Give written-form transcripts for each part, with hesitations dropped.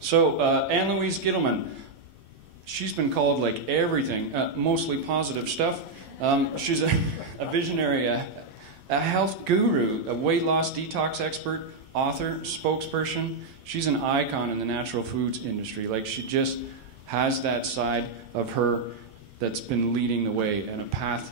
So, Louise Gittleman, she's been called like everything, mostly positive stuff. She's a visionary, a health guru, a weight loss detox expert, author, spokesperson. She's an icon in the natural foods industry. Like, she just has that side of her that's been leading the way, and a path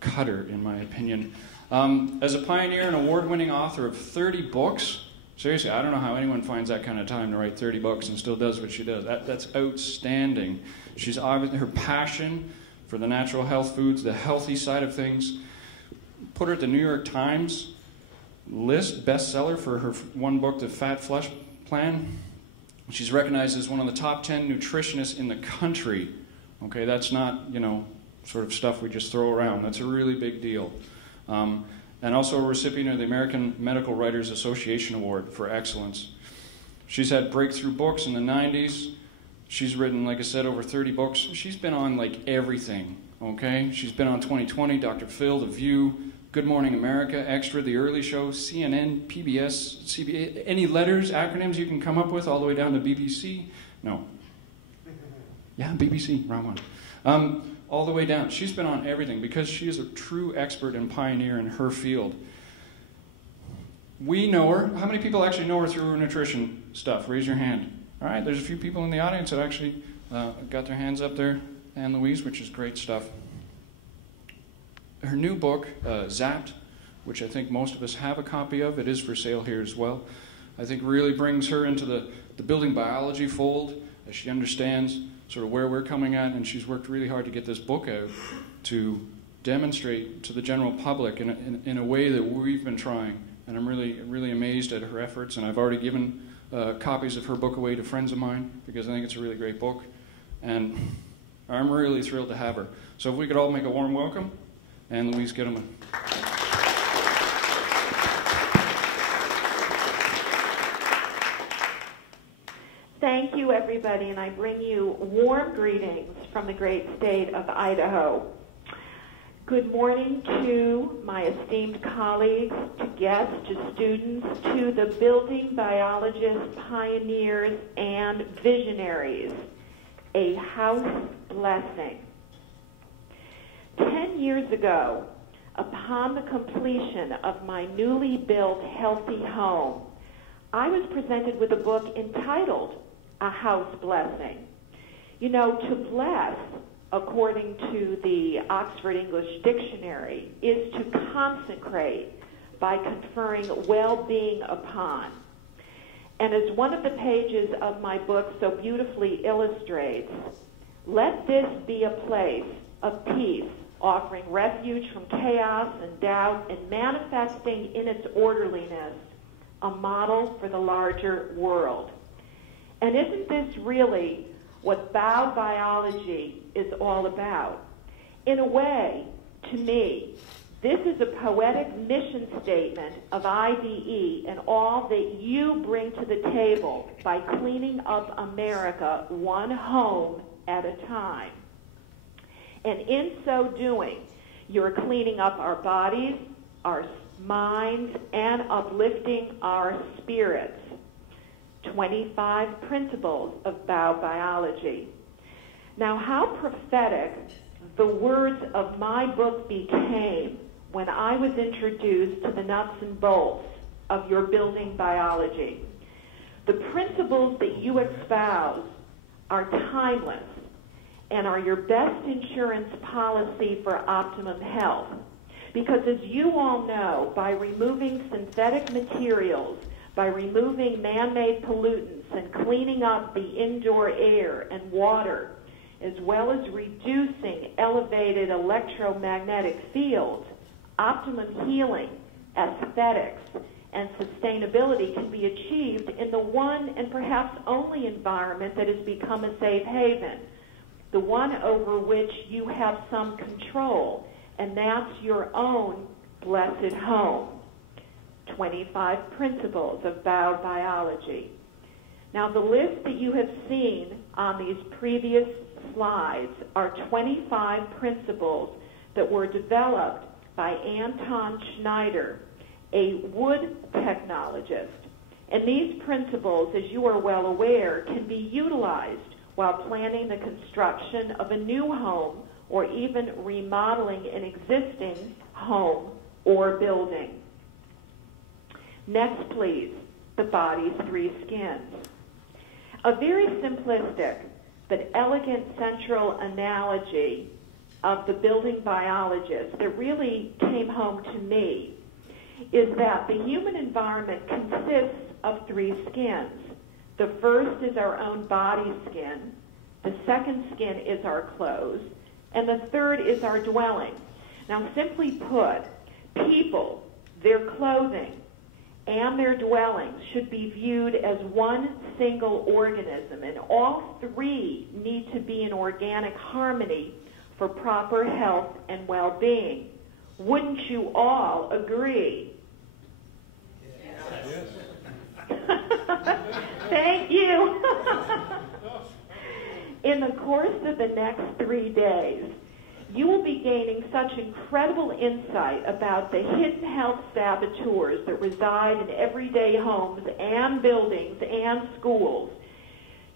cutter, in my opinion. As a pioneer and award-winning author of 30 books, seriously, I don't know how anyone finds that kind of time to write 30 books and still does what she does. That's outstanding. She's obviously, her passion for the natural health foods, the healthy side of things, put her at the New York Times list, bestseller for her one book, The Fat Flush Plan. She's recognized as one of the top 10 nutritionists in the country. Okay, that's not, sort of stuff we just throw around. That's a really big deal. And also a recipient of the American Medical Writers Association Award for Excellence. She's had breakthrough books in the 90s. She's written, like I said, over 30 books. She's been on, like, everything, okay? She's been on 2020, Dr. Phil, The View, Good Morning America, Extra, The Early Show, CNN, PBS, CBS, any letters, acronyms you can come up with, all the way down to BBC. No. Yeah, BBC, wrong one. All the way down. She's been on everything because she is a true expert and pioneer in her field. We know her. How many people actually know her through her nutrition stuff? Raise your hand. All right, there's a few people in the audience that actually got their hands up there, and Louise, which is great stuff. Her new book, Zapped, which I think most of us have a copy of, it is for sale here as well, I think really brings her into the building biology fold as she understands sort of where we're coming at, and she's worked really hard to get this book out to demonstrate to the general public in a way that we've been trying. And I'm really, really amazed at her efforts, and I've already given copies of her book away to friends of mine because I think it's a really great book, and I'm really thrilled to have her. So if we could all make a warm welcome, and Louise Gittleman. Thank you, everybody, and I bring you warm greetings from the great state of Idaho. Good morning to my esteemed colleagues, to guests, to students, to the building biologists, pioneers, and visionaries. A house blessing. 10 years ago, upon the completion of my newly built healthy home, I was presented with a book entitled A House Blessing. To bless, according to the Oxford English Dictionary, is to consecrate by conferring well-being upon. And as one of the pages of my book so beautifully illustrates, let this be a place of peace, offering refuge from chaos and doubt and manifesting in its orderliness a model for the larger world. And isn't this really what biobiology is all about? In a way, to me, this is a poetic mission statement of IDE and all that you bring to the table by cleaning up America one home at a time. And in so doing, you're cleaning up our bodies, our minds, and uplifting our spirits. 25 principles of biobiology. Now, how prophetic the words of my book became when I was introduced to the nuts and bolts of your building biology. The principles that you espouse are timeless and are your best insurance policy for optimum health. Because as you all know, by removing synthetic materials, by removing man-made pollutants and cleaning up the indoor air and water, as well as reducing elevated electromagnetic fields, optimum healing, aesthetics, and sustainability can be achieved in the one and perhaps only environment that has become a safe haven, the one over which you have some control, and that's your own blessed home. 25 principles of biobiology. Now, the list that you have seen on these previous slides are 25 principles that were developed by Anton Schneider, a wood technologist, And these principles, as you are well aware, can be utilized while planning the construction of a new home or even remodeling an existing home or building. Next, please, the body's three skins. A very simplistic but elegant central analogy of the building biologist that really came home to me is that the human environment consists of three skins. The first is our own body skin, the second skin is our clothes, and the third is our dwelling. Now, simply put, people, their clothing, and their dwellings should be viewed as one single organism, and all three need to be in organic harmony for proper health and well-being. Wouldn't you all agree? Yes. Thank you. In the course of the next 3 days, you will be gaining such incredible insight about the hidden health saboteurs that reside in everyday homes and buildings and schools.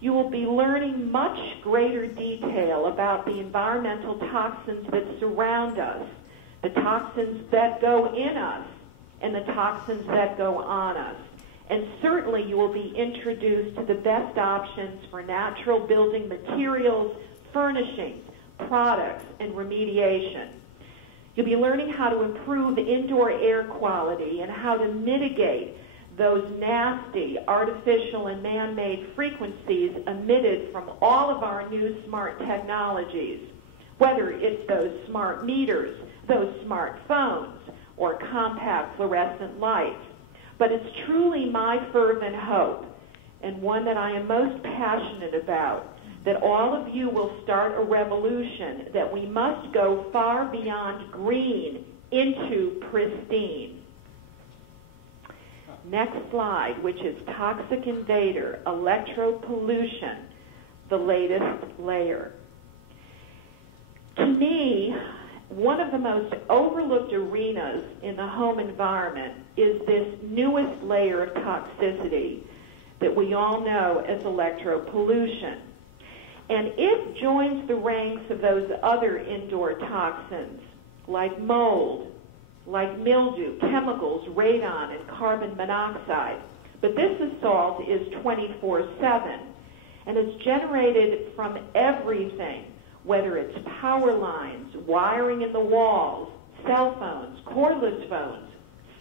You will be learning much greater detail about the environmental toxins that surround us, the toxins that go in us, and the toxins that go on us. And certainly you will be introduced to the best options for natural building materials, furnishings, products, and remediation. You'll be learning how to improve indoor air quality and how to mitigate those nasty artificial and man-made frequencies emitted from all of our new smart technologies, whether it's those smart meters, those smart phones, or compact fluorescent lights. But it's truly my fervent hope, and one that I am most passionate about, that all of you will start a revolution, that we must go far beyond green into pristine. Next slide, which is Toxic Invader, Electropollution, the latest layer. To me, one of the most overlooked arenas in the home environment is this newest layer of toxicity that we all know as electropollution. And it joins the ranks of those other indoor toxins like mold, like mildew, chemicals, radon, and carbon monoxide. But this assault is 24/7, and it's generated from everything, whether it's power lines, wiring in the walls, cell phones, cordless phones,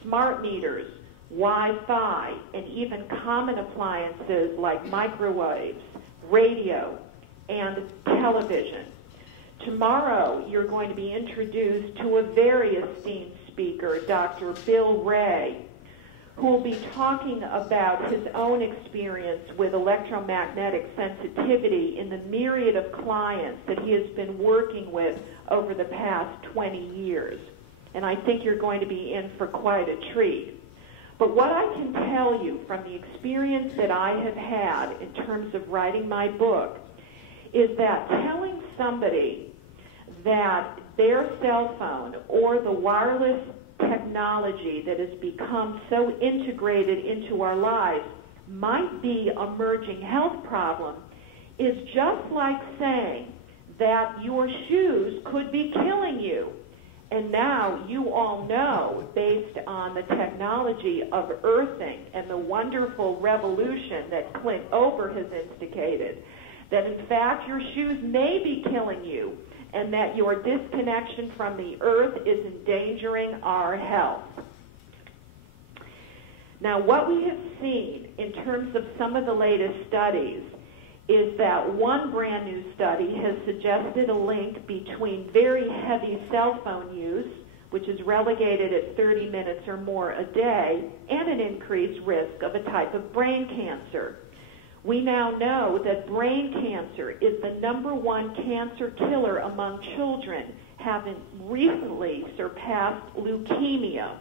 smart meters, Wi-Fi, and even common appliances like microwaves, radio, and television. Tomorrow, you're going to be introduced to a very esteemed speaker, Dr. Bill Ray, who will be talking about his own experience with electromagnetic sensitivity in the myriad of clients that he has been working with over the past 20 years. And I think you're going to be in for quite a treat. But what I can tell you from the experience that I have had in terms of writing my book is that telling somebody that their cell phone or the wireless technology that has become so integrated into our lives might be a emerging health problem is just like saying that your shoes could be killing you. And now you all know, based on the technology of earthing and the wonderful revolution that Clint Ober has instigated, that in fact your shoes may be killing you, and that your disconnection from the earth is endangering our health. Now, what we have seen in terms of some of the latest studies is that one brand new study has suggested a link between very heavy cell phone use, which is relegated at 30 minutes or more a day, and an increased risk of a type of brain cancer. We now know that brain cancer is the #1 cancer killer among children, having recently surpassed leukemia.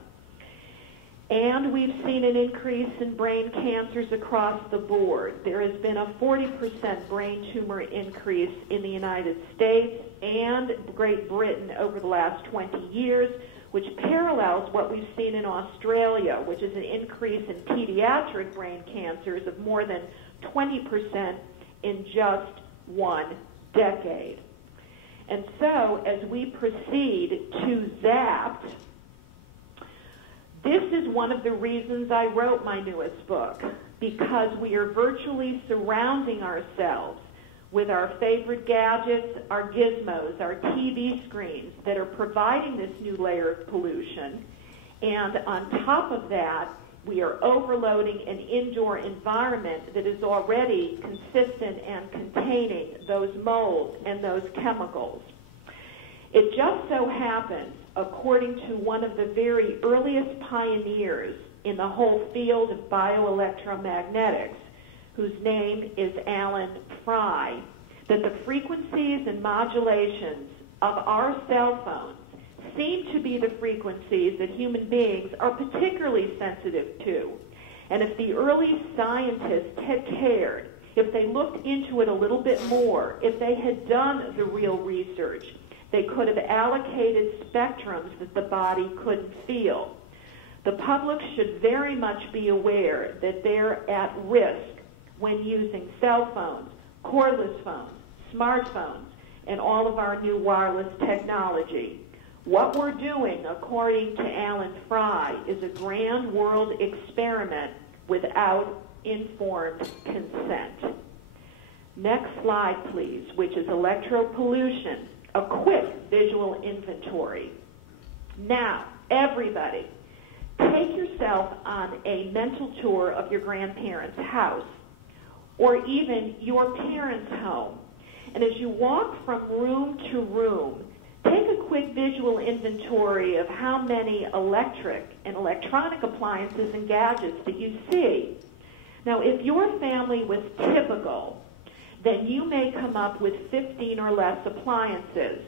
And we've seen an increase in brain cancers across the board. There has been a 40% brain tumor increase in the United States and Great Britain over the last 20 years, which parallels what we've seen in Australia, which is an increase in pediatric brain cancers of more than 20% in just 1 decade. And so, as we proceed to Zapped, this is one of the reasons I wrote my newest book, because we are virtually surrounding ourselves with our favorite gadgets, our gizmos, our TV screens that are providing this new layer of pollution. And on top of that, we are overloading an indoor environment that is already consistent and containing those molds and those chemicals. It just so happens, according to one of the very earliest pioneers in the whole field of bioelectromagnetics, whose name is Alan Fry, that the frequencies and modulations of our cell phones seem to be the frequencies that human beings are particularly sensitive to. And if the early scientists had cared, if they looked into it a little bit more, if they had done the real research, they could have allocated spectrums that the body couldn't feel. The public should very much be aware that they're at risk when using cell phones, cordless phones, smartphones, and all of our new wireless technology. What we're doing, according to Alan Fry, is a grand world experiment without informed consent. Next slide, please, which is electropollution, a quick visual inventory. Now, everybody, take yourself on a mental tour of your grandparents' house, or even your parents' home. And as you walk from room to room, take a quick visual inventory of how many electric and electronic appliances and gadgets that you see. Now, if your family was typical, then you may come up with 15 or less appliances.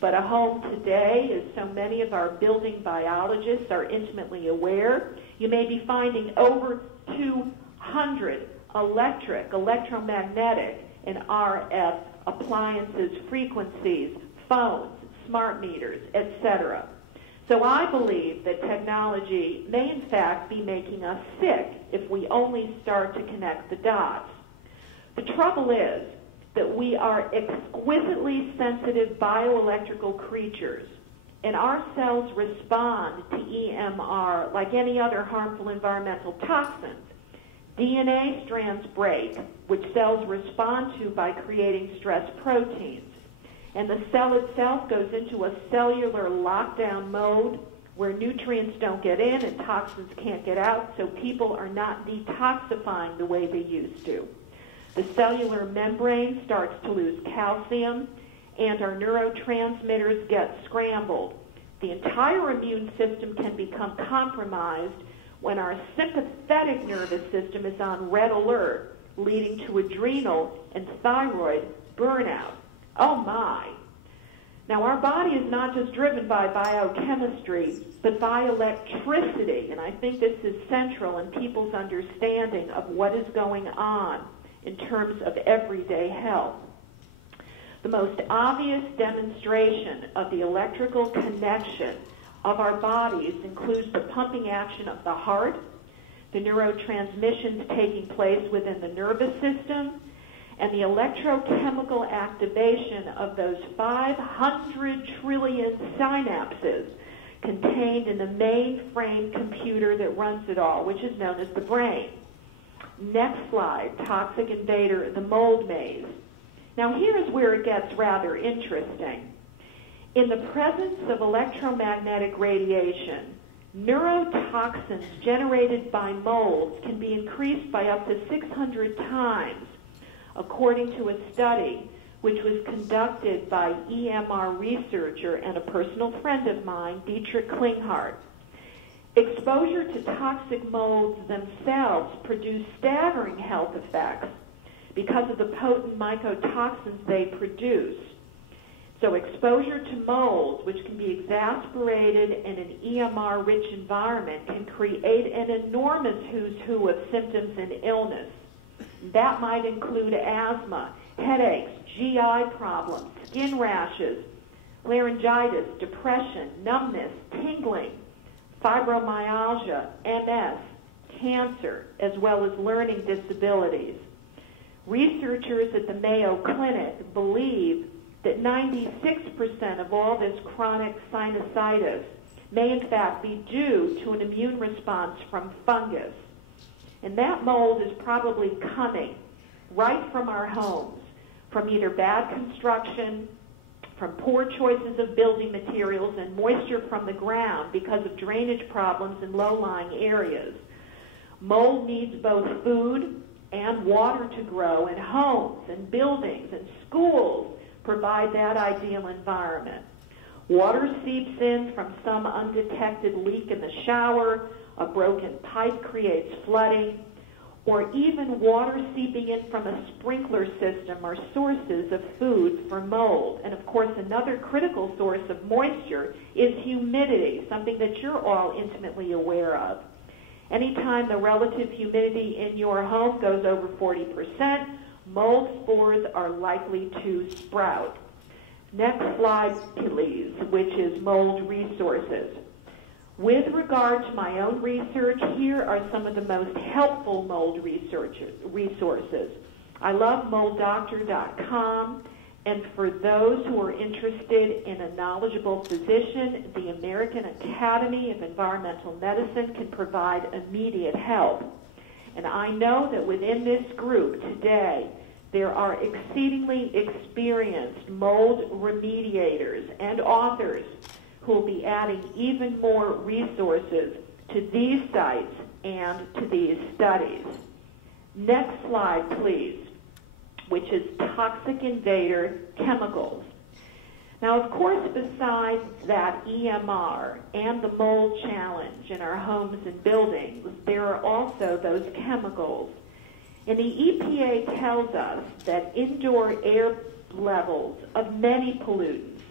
But a home today, as so many of our building biologists are intimately aware, you may be finding over 200 electric, electromagnetic, and RF appliances, frequencies, phones, smart meters, etc. So I believe that technology may in fact be making us sick if we only start to connect the dots. The trouble is that we are exquisitely sensitive bioelectrical creatures, and our cells respond to EMR like any other harmful environmental toxins. DNA strands break, which cells respond to by creating stress proteins. And the cell itself goes into a cellular lockdown mode where nutrients don't get in and toxins can't get out, so people are not detoxifying the way they used to. The cellular membrane starts to lose calcium, and our neurotransmitters get scrambled. The entire immune system can become compromised when our sympathetic nervous system is on red alert, leading to adrenal and thyroid burnout. Oh my! Now, our body is not just driven by biochemistry, but by electricity, and I think this is central in people's understanding of what is going on in terms of everyday health. The most obvious demonstration of the electrical connection of our bodies includes the pumping action of the heart, the neurotransmissions taking place within the nervous system, and the electrochemical activation of those 500 trillion synapses contained in the mainframe computer that runs it all, which is known as the brain. Next slide, toxic invader, the mold maze. Now here's where it gets rather interesting. In the presence of electromagnetic radiation, neurotoxins generated by molds can be increased by up to 600 times, according to a study which was conducted by EMR researcher and a personal friend of mine, Dietrich Klinghardt. Exposure to toxic molds themselves produce staggering health effects because of the potent mycotoxins they produce. So exposure to molds, which can be exasperated in an EMR-rich environment, can create an enormous who's who of symptoms and illness. That might include asthma, headaches, GI problems, skin rashes, laryngitis, depression, numbness, tingling, fibromyalgia, MS, cancer, as well as learning disabilities. Researchers at the Mayo Clinic believe that 96% of all this chronic sinusitis may in fact be due to an immune response from fungus. And that mold is probably coming right from our homes, from either bad construction, from poor choices of building materials, and moisture from the ground because of drainage problems in low-lying areas. Mold needs both food and water to grow, and homes and buildings and schools provide that ideal environment. Water seeps in from some undetected leak in the shower, a broken pipe creates flooding, or even water seeping in from a sprinkler system are sources of food for mold. And of course, another critical source of moisture is humidity, something that you're all intimately aware of. Anytime the relative humidity in your home goes over 40%, mold spores are likely to sprout. Next slide, please, which is mold resources. With regard to my own research, here are some of the most helpful mold resources. I love molddoctor.com, and for those who are interested in a knowledgeable physician, the American Academy of Environmental Medicine can provide immediate help. And I know that within this group today, there are exceedingly experienced mold remediators and authors who will be adding even more resources to these sites and to these studies. Next slide, please, which is toxic invader chemicals. Now, of course, besides that EMR and the mold challenge in our homes and buildings, there are also those chemicals. And the EPA tells us that indoor air levels of many pollutants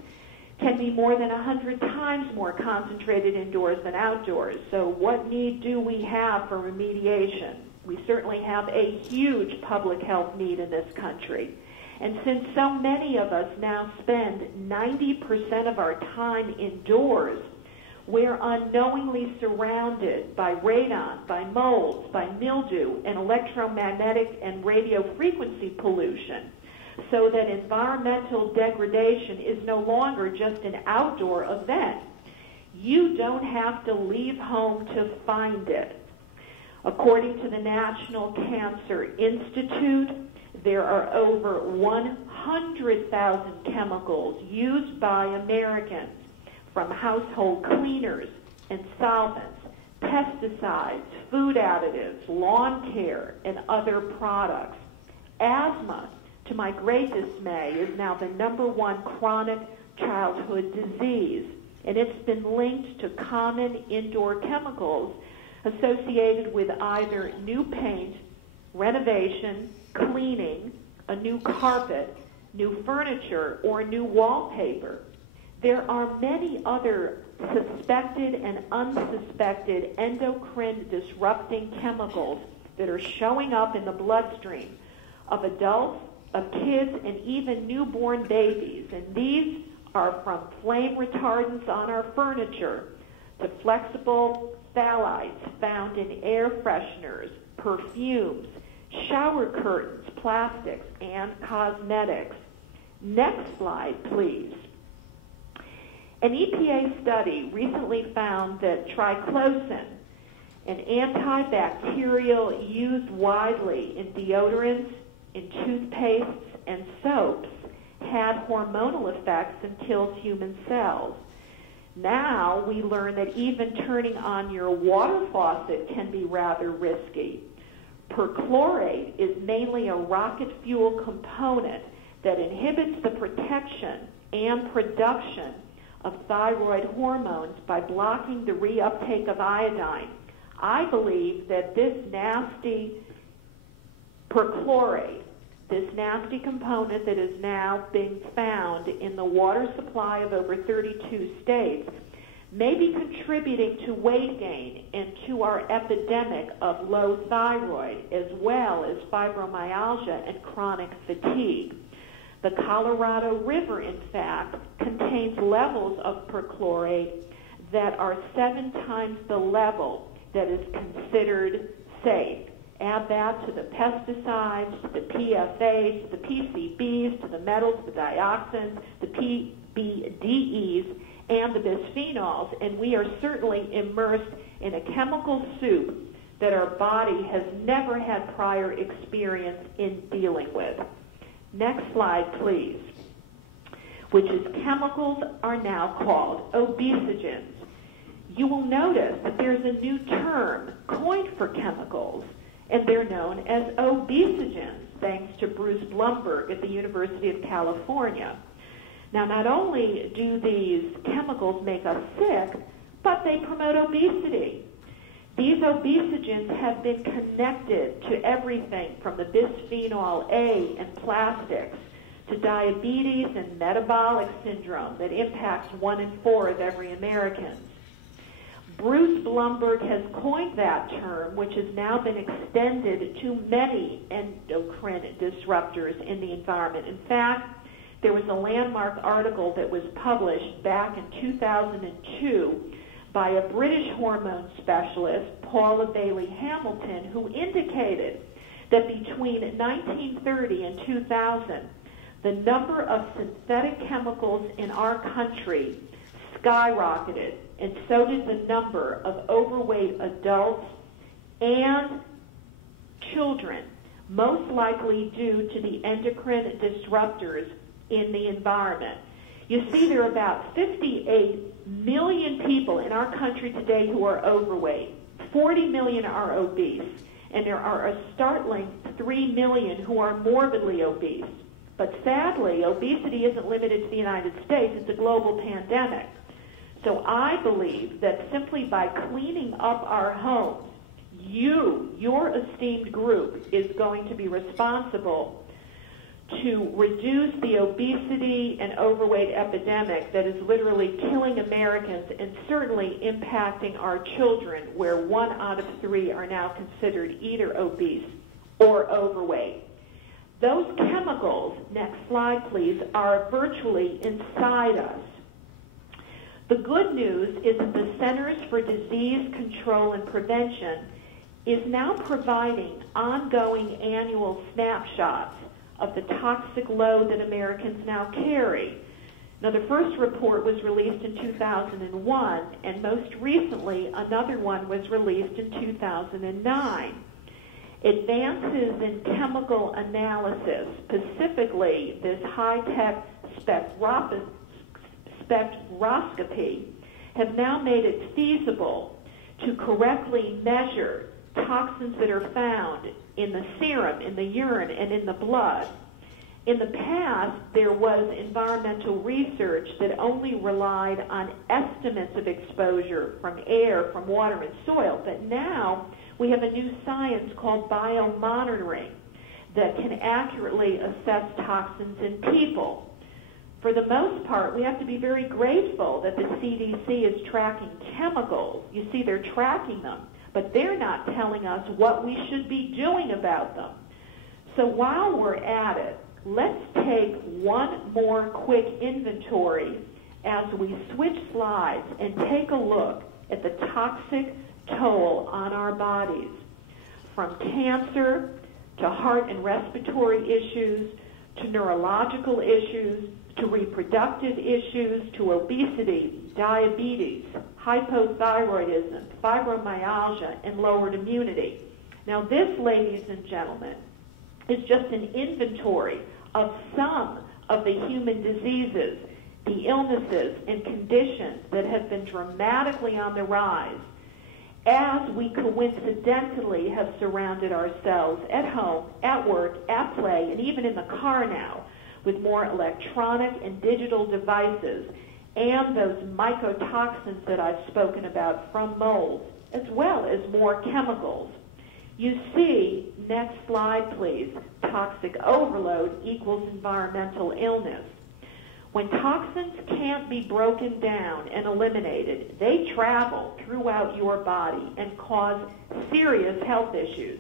can be more than 100 times more concentrated indoors than outdoors. So what need do we have for remediation? We certainly have a huge public health need in this country. And since so many of us now spend 90% of our time indoors, we're unknowingly surrounded by radon, by molds, by mildew, and electromagnetic and radio frequency pollution, so that environmental degradation is no longer just an outdoor event. You don't have to leave home to find it. According to the National Cancer Institute, there are over 100,000 chemicals used by Americans, from household cleaners and solvents, pesticides, food additives, lawn care, and other products. Asthma, to my great dismay, is now the #1 chronic childhood disease, and it's been linked to common indoor chemicals associated with either new paint, renovation, cleaning, a new carpet, new furniture, or new wallpaper. There are many other suspected and unsuspected endocrine disrupting chemicals that are showing up in the bloodstream of adults, of kids, and even newborn babies. And these are from flame retardants on our furniture to flexible phthalates found in air fresheners, perfumes, shower curtains, plastics, and cosmetics. Next slide, please. An EPA study recently found that triclosan, an antibacterial used widely in deodorants, in toothpastes, and soaps, had hormonal effects and kills human cells. Now we learn that even turning on your water faucet can be rather risky. Perchlorate is mainly a rocket fuel component that inhibits the protection and production of thyroid hormones by blocking the reuptake of iodine. I believe that this nasty perchlorate, this nasty component that is now being found in the water supply of over 32 states, may be contributing to weight gain and to our epidemic of low thyroid, as well as fibromyalgia and chronic fatigue. The Colorado River, in fact, contains levels of perchlorate that are 7 times the level that is considered safe. Add that to the pesticides, to the PFAs, to the PCBs, to the metals, the dioxins, the PBDEs, and the bisphenols, and we are certainly immersed in a chemical soup that our body has never had prior experience in dealing with. Next slide, please. Which is chemicals are now called obesogens. You will notice that there's a new term coined for chemicals, and they're known as obesogens, thanks to Bruce Blumberg at the University of California. Now, not only do these chemicals make us sick, but they promote obesity. These obesogens have been connected to everything from the bisphenol A in plastics to diabetes and metabolic syndrome that impacts 1 in 4 of every American. Bruce Blumberg has coined that term, which has now been extended to many endocrine disruptors in the environment. In fact, there was a landmark article that was published back in 2002 by a British hormone specialist, Paula Bailey Hamilton, who indicated that between 1930 and 2000, the number of synthetic chemicals in our country skyrocketed, and so did the number of overweight adults and children, most likely due to the endocrine disruptors in the environment. You see, there are about 58 million people in our country today who are overweight. 40 million are obese, and there are a startling 3 million who are morbidly obese. But sadly, obesity isn't limited to the United States. It's a global pandemic. So I believe that simply by cleaning up our homes, your esteemed group, is going to be responsible to reduce the obesity and overweight epidemic that is literally killing Americans and certainly impacting our children, where 1 out of 3 are now considered either obese or overweight. Those chemicals, next slide please, are virtually inside us. The good news is that the Centers for Disease Control and Prevention is now providing ongoing annual snapshots of the toxic load that Americans now carry. Now, the first report was released in 2001, and most recently another one was released in 2009. Advances in chemical analysis, specifically this high-tech spectroscopy, have now made it feasible to correctly measure toxins that are found in the serum, in the urine, and in the blood. In the past, there was environmental research that only relied on estimates of exposure from air, from water, and soil. But now we have a new science called biomonitoring that can accurately assess toxins in people. For the most part, we have to be very grateful that the CDC is tracking chemicals. You see, they're tracking them, but they're not telling us what we should be doing about them. So while we're at it, let's take one more quick inventory as we switch slides and take a look at the toxic toll on our bodies, from cancer to heart and respiratory issues to neurological issues to reproductive issues to obesity, diabetes, hypothyroidism, fibromyalgia, and lowered immunity. Now this, ladies and gentlemen, is just an inventory of some of the human diseases, the illnesses and conditions that have been dramatically on the rise as we coincidentally have surrounded ourselves at home, at work, at play, and even in the car now with more electronic and digital devices and those mycotoxins that I've spoken about from mold, as well as more chemicals. You see, next slide please, toxic overload equals environmental illness. When toxins can't be broken down and eliminated, they travel throughout your body and cause serious health issues.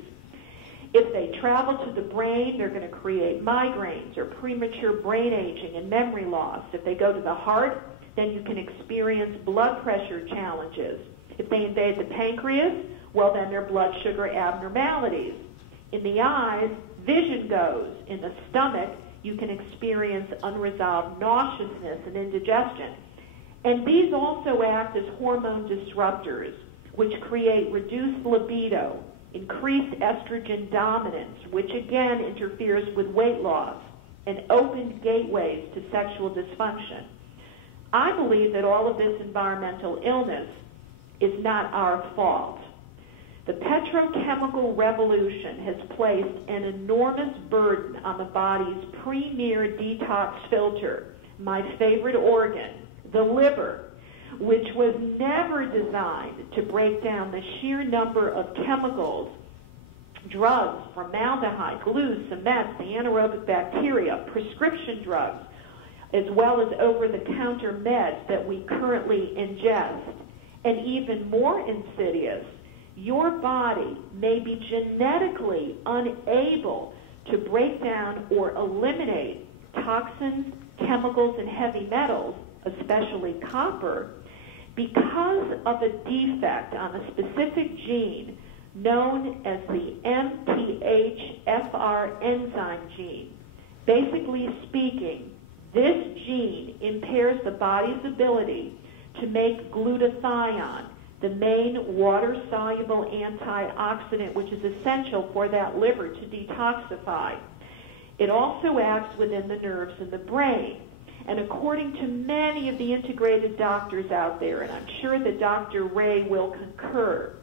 If they travel to the brain, they're going to create migraines or premature brain aging and memory loss. If they go to the heart, then you can experience blood pressure challenges. If they invade the pancreas, well, then there are blood sugar abnormalities. In the eyes, vision goes. In the stomach, you can experience unresolved nauseousness and indigestion. And these also act as hormone disruptors, which create reduced libido, increased estrogen dominance, which again interferes with weight loss, and opened gateways to sexual dysfunction. I believe that all of this environmental illness is not our fault. The petrochemical revolution has placed an enormous burden on the body's premier detox filter, my favorite organ, the liver, which was never designed to break down the sheer number of chemicals, drugs, formaldehyde, glue, cements, the anaerobic bacteria, prescription drugs, as well as over-the-counter meds that we currently ingest. And even more insidious, your body may be genetically unable to break down or eliminate toxins, chemicals, and heavy metals, especially copper, because of a defect on a specific gene known as the MTHFR enzyme gene. Basically speaking, this gene impairs the body's ability to make glutathione, the main water-soluble antioxidant which is essential for that liver to detoxify. It also acts within the nerves in the brain. And according to many of the integrated doctors out there, and I'm sure that Dr. Ray will concur,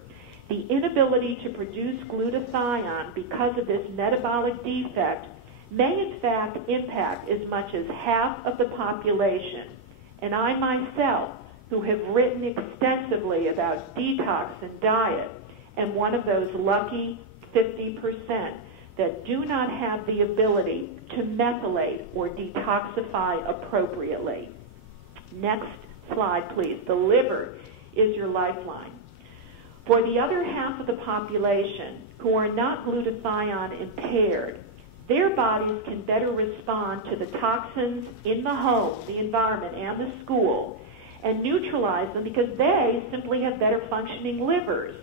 the inability to produce glutathione because of this metabolic defect may in fact impact as much as half of the population. And I myself, who have written extensively about detox and diet, am one of those lucky 50% that do not have the ability to methylate or detoxify appropriately. Next slide, please. The liver is your lifeline. For the other half of the population who are not glutathione impaired, their bodies can better respond to the toxins in the home, the environment, and the school, and neutralize them because they simply have better functioning livers.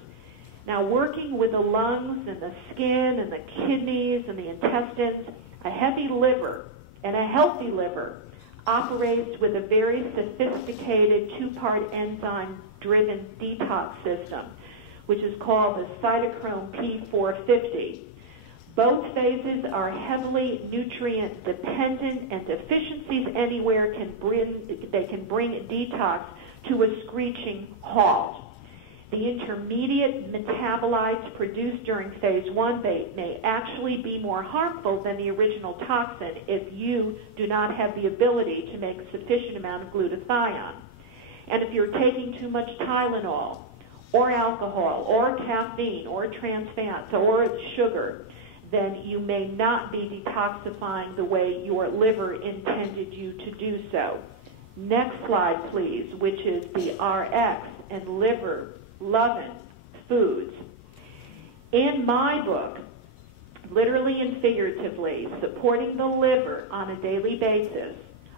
Now, working with the lungs and the skin and the kidneys and the intestines, a heavy liver and a healthy liver operates with a very sophisticated two-part enzyme-driven detox system, which is called the cytochrome P450. Both phases are heavily nutrient dependent, and deficiencies anywhere can bring detox to a screeching halt. The intermediate metabolites produced during phase 1 may actually be more harmful than the original toxin if you do not have the ability to make a sufficient amount of glutathione. And if you're taking too much Tylenol or alcohol or caffeine or trans fats or sugar, then you may not be detoxifying the way your liver intended you to do so. Next slide, please, which is the RX and liver loving foods. In my book, literally and figuratively, supporting the liver on a daily basis,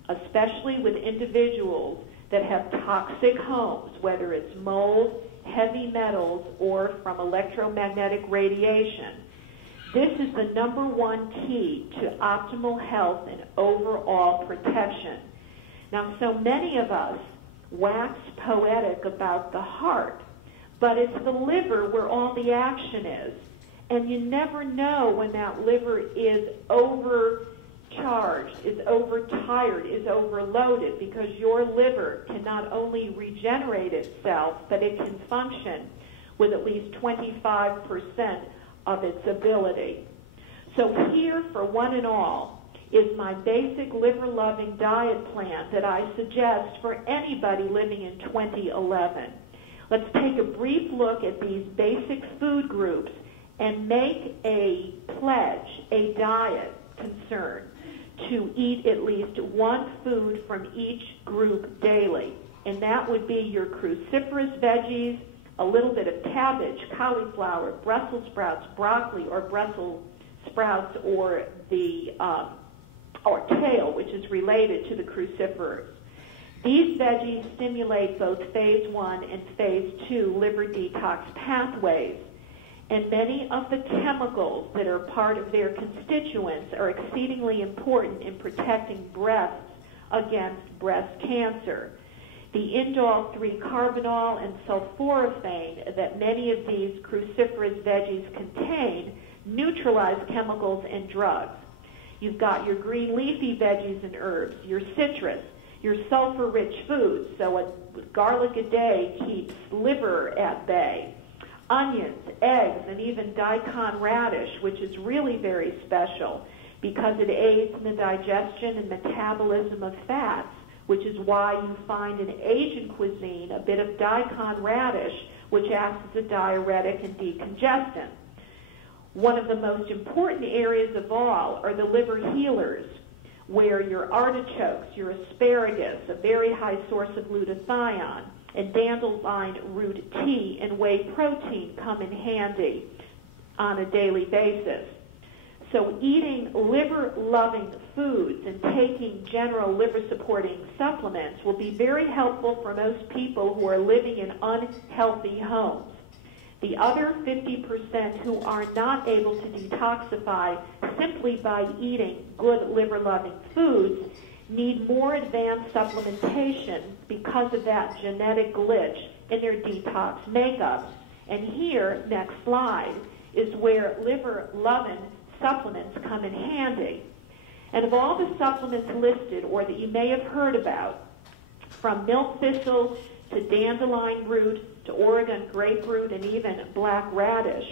especially with individuals that have toxic homes, whether it's mold, heavy metals, or from electromagnetic radiation, this is the number one key to optimal health and overall protection. Now, so many of us wax poetic about the heart, but it's the liver where all the action is. And you never know when that liver is overcharged, is overtired, is overloaded, because your liver can not only regenerate itself, but it can function with at least 25% of its ability. So here, for one and all, is my basic liver-loving diet plan that I suggest for anybody living in 2011. Let's take a brief look at these basic food groups and make a pledge, a diet concern, to eat at least one food from each group daily. And that would be your cruciferous veggies, a little bit of cabbage, cauliflower, Brussels sprouts, broccoli, or Brussels sprouts, or the or kale, which is related to the cruciferous. These veggies stimulate both phase 1 and phase 2 liver detox pathways, and many of the chemicals that are part of their constituents are exceedingly important in protecting breasts against breast cancer. The indole 3-carbinol and sulforaphane that many of these cruciferous veggies contain neutralize chemicals and drugs. You've got your green leafy veggies and herbs, your citrus, your sulfur-rich foods, so a garlic a day keeps liver at bay, onions, eggs, and even daikon radish, which is really very special because it aids in the digestion and metabolism of fats, which is why you find in Asian cuisine a bit of daikon radish, which acts as a diuretic and decongestant. One of the most important areas of all are the liver healers, where your artichokes, your asparagus, a very high source of glutathione, and dandelion root tea and whey protein come in handy on a daily basis. So eating liver-loving foods and taking general liver-supporting supplements will be very helpful for most people who are living in unhealthy homes. The other 50% who are not able to detoxify simply by eating good liver-loving foods need more advanced supplementation because of that genetic glitch in their detox makeup. And here, next slide, is where liver-loving supplements come in handy. And of all the supplements listed or that you may have heard about, from milk thistle to dandelion root to Oregon grapefruit and even black radish,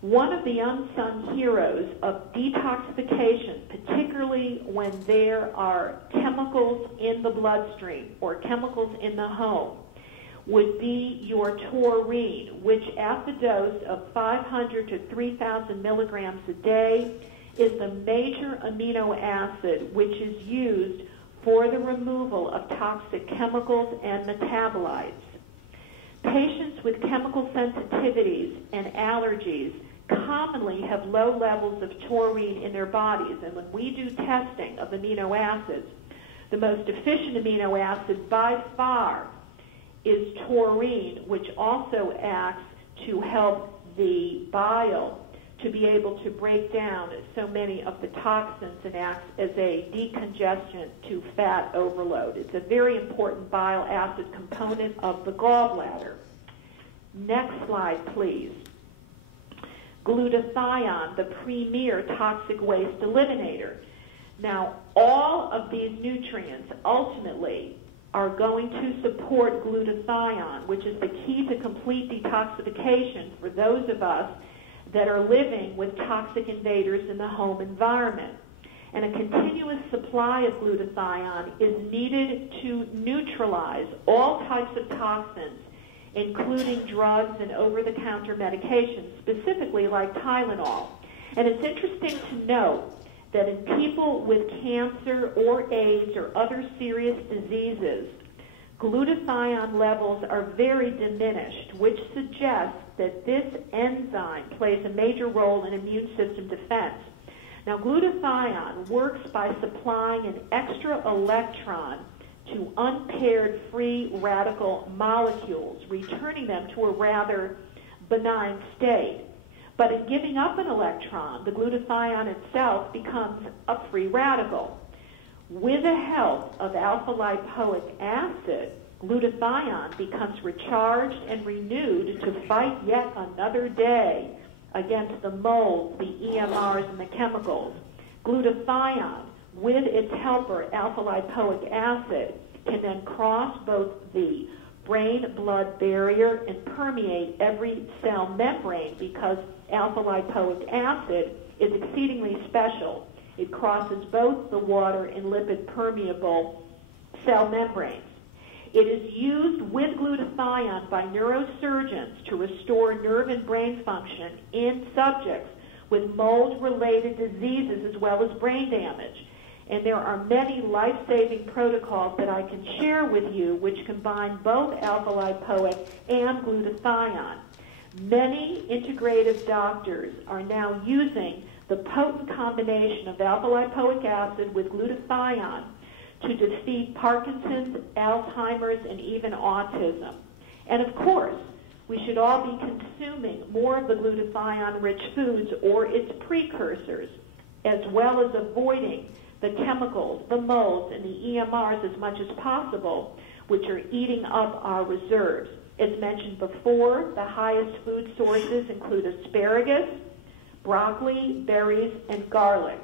one of the unsung heroes of detoxification, particularly when there are chemicals in the bloodstream or chemicals in the home, would be your taurine, which at the dose of 500 to 3,000 milligrams a day is the major amino acid which is used for the removal of toxic chemicals and metabolites. Patients with chemical sensitivities and allergies commonly have low levels of taurine in their bodies, and when we do testing of amino acids, the most efficient amino acid by far is taurine, which also acts to help the bile to be able to break down so many of the toxins and acts as a decongestant to fat overload. It's a very important bile acid component of the gallbladder. Next slide, please. Glutathione, the premier toxic waste eliminator. Now, all of these nutrients ultimately are going to support glutathione, which is the key to complete detoxification for those of us that are living with toxic invaders in the home environment. And a continuous supply of glutathione is needed to neutralize all types of toxins, including drugs and over-the-counter medications, specifically like Tylenol. And it's interesting to note that in people with cancer or AIDS or other serious diseases, glutathione levels are very diminished, which suggests that this enzyme plays a major role in immune system defense. Now, glutathione works by supplying an extra electron to unpaired free radical molecules, returning them to a rather benign state. But in giving up an electron, the glutathione itself becomes a free radical. With the help of alpha-lipoic acid, glutathione becomes recharged and renewed to fight yet another day against the molds, the EMRs, and the chemicals. Glutathione, with its helper, alpha-lipoic acid, can then cross both the brain-blood barrier and permeate every cell membrane because alpha-lipoic acid is exceedingly special. It crosses both the water and lipid-permeable cell membranes. It is used with glutathione by neurosurgeons to restore nerve and brain function in subjects with mold-related diseases as well as brain damage. And there are many life-saving protocols that I can share with you which combine both alpha-lipoic and glutathione. Many integrative doctors are now using the potent combination of alpha-lipoic acid with glutathione to defeat Parkinson's, Alzheimer's, and even autism. And of course, we should all be consuming more of the glutathione-rich foods or its precursors, as well as avoiding the chemicals, the molds, and the EMRs as much as possible, which are eating up our reserves. As mentioned before, the highest food sources include asparagus, broccoli, berries, and garlic.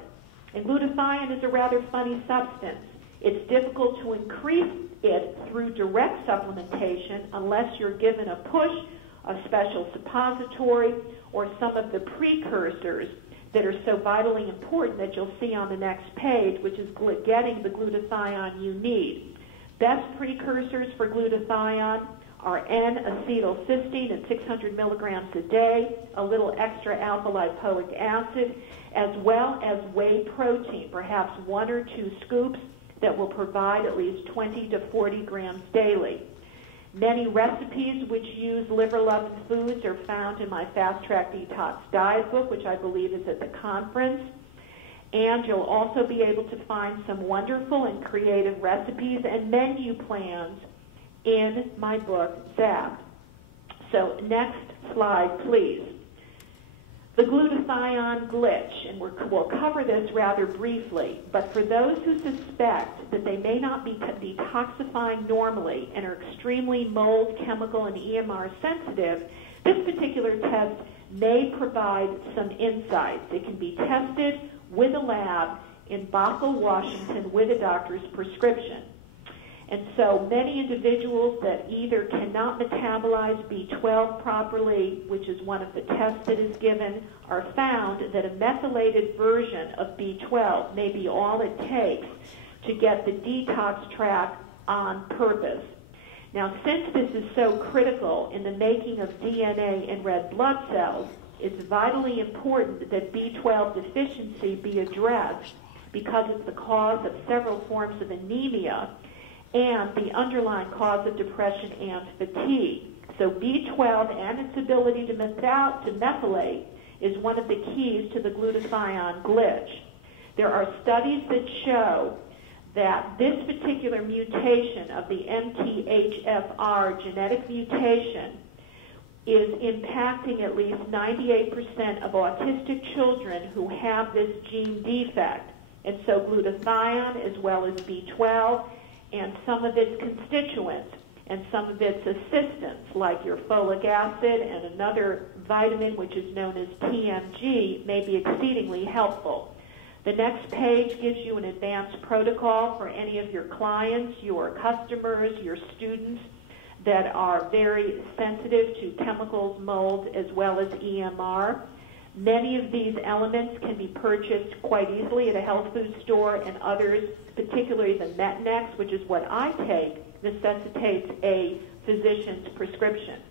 And glutathione is a rather funny substance. It's difficult to increase it through direct supplementation unless you're given a push, a special suppository, or some of the precursors that are so vitally important that you'll see on the next page, which is getting the glutathione you need. Best precursors for glutathione are N-acetylcysteine at 600 milligrams a day, a little extra alpha-lipoic acid, as well as whey protein, perhaps 1 or 2 scoops that will provide at least 20 to 40 grams daily. Many recipes which use liver-loving foods are found in my Fast Track Detox Diet book, which I believe is at the conference. And you'll also be able to find some wonderful and creative recipes and menu plans in my book, Zapped. So next slide, please. The glutathione glitch, and we'll cover this rather briefly, but for those who suspect that they may not be detoxifying normally and are extremely mold, chemical, and EMR sensitive, this particular test may provide some insights. It can be tested with a lab in Bothell, Washington, with a doctor's prescription. And so many individuals that either cannot metabolize B12 properly, which is one of the tests that is given, are found that a methylated version of B12 may be all it takes to get the detox track on purpose. Now, since this is so critical in the making of DNA in red blood cells, it's vitally important that B12 deficiency be addressed because it's the cause of several forms of anemia and the underlying cause of depression and fatigue. So B12 and its ability to methylate is one of the keys to the glutathione glitch. There are studies that show that this particular mutation of the MTHFR genetic mutation is impacting at least 98% of autistic children who have this gene defect. And so glutathione, as well as B12, and some of its constituents and some of its assistants, like your folic acid and another vitamin which is known as TMG, may be exceedingly helpful. The next page gives you an advanced protocol for any of your clients, your customers, your students that are very sensitive to chemicals, mold, as well as EMR. Many of these elements can be purchased quite easily at a health food store, and others, particularly the Metnex, which is what I take, necessitates a physician's prescription.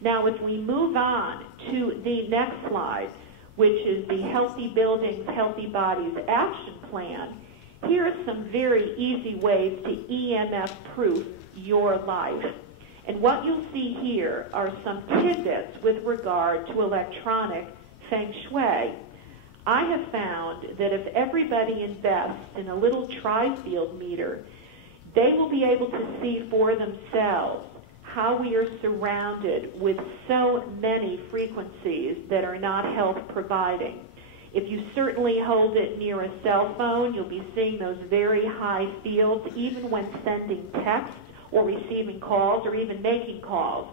Now, if we move on to the next slide, which is the Healthy Buildings, Healthy Bodies Action Plan, here are some very easy ways to EMF-proof your life. And what you'll see here are some tidbits with regard to electronic feng shui. I have found that if everybody invests in a little tri-field meter, they will be able to see for themselves how we are surrounded with so many frequencies that are not health providing. If you certainly hold it near a cell phone, you'll be seeing those very high fields, even when sending texts or receiving calls or even making calls.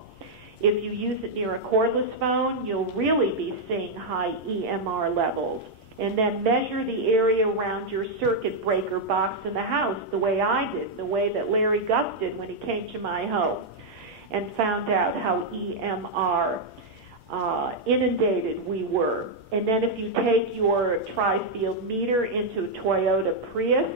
If you use it near a cordless phone, you'll really be seeing high EMR levels. And then measure the area around your circuit breaker box in the house the way I did, the way that Larry Gus did when he came to my home, and found out how EMR inundated we were. And then if you take your tri-field meter into a Toyota Prius,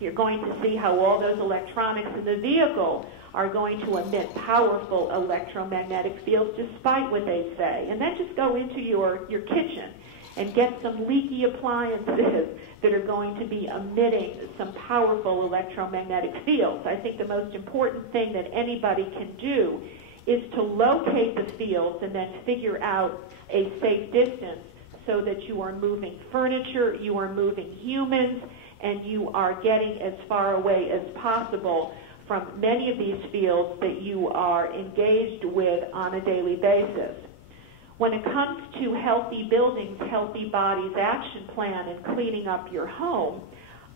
you're going to see how all those electronics in the vehicle are going to emit powerful electromagnetic fields despite what they say. And then just go into your kitchen and get some leaky appliances that are going to be emitting some powerful electromagnetic fields. I think the most important thing that anybody can do is to locate the fields and then figure out a safe distance so that you are moving furniture, you are moving humans, and you are getting as far away as possible from many of these fields that you are engaged with on a daily basis. When it comes to healthy buildings, healthy bodies action plan, and cleaning up your home,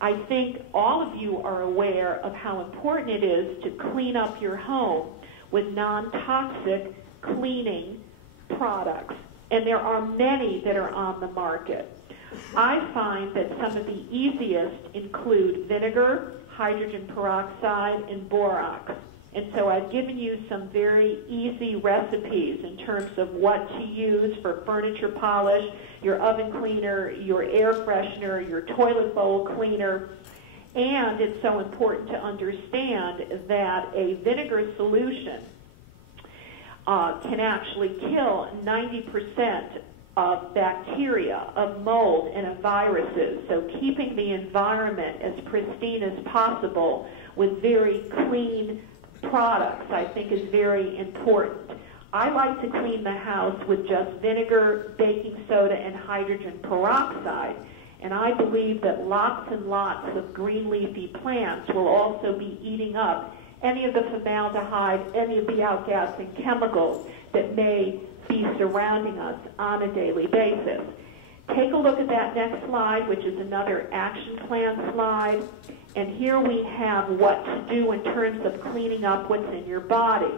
I think all of you are aware of how important it is to clean up your home with non-toxic cleaning products. And there are many that are on the market. I find that some of the easiest include vinegar, hydrogen peroxide, and borax. And so I've given you some very easy recipes in terms of what to use for furniture polish, your oven cleaner, your air freshener, your toilet bowl cleaner. And it's so important to understand that a vinegar solution can actually kill 90% of bacteria, of mold, and of viruses. So keeping the environment as pristine as possible with very clean products, I think, is very important. I like to clean the house with just vinegar, baking soda, and hydrogen peroxide. And I believe that lots and lots of green leafy plants will also be eating up any of the formaldehyde, any of the outgassing chemicals that may be surrounding us on a daily basis. Take a look at that next slide, which is another action plan slide. And here we have what to do in terms of cleaning up what's in your body.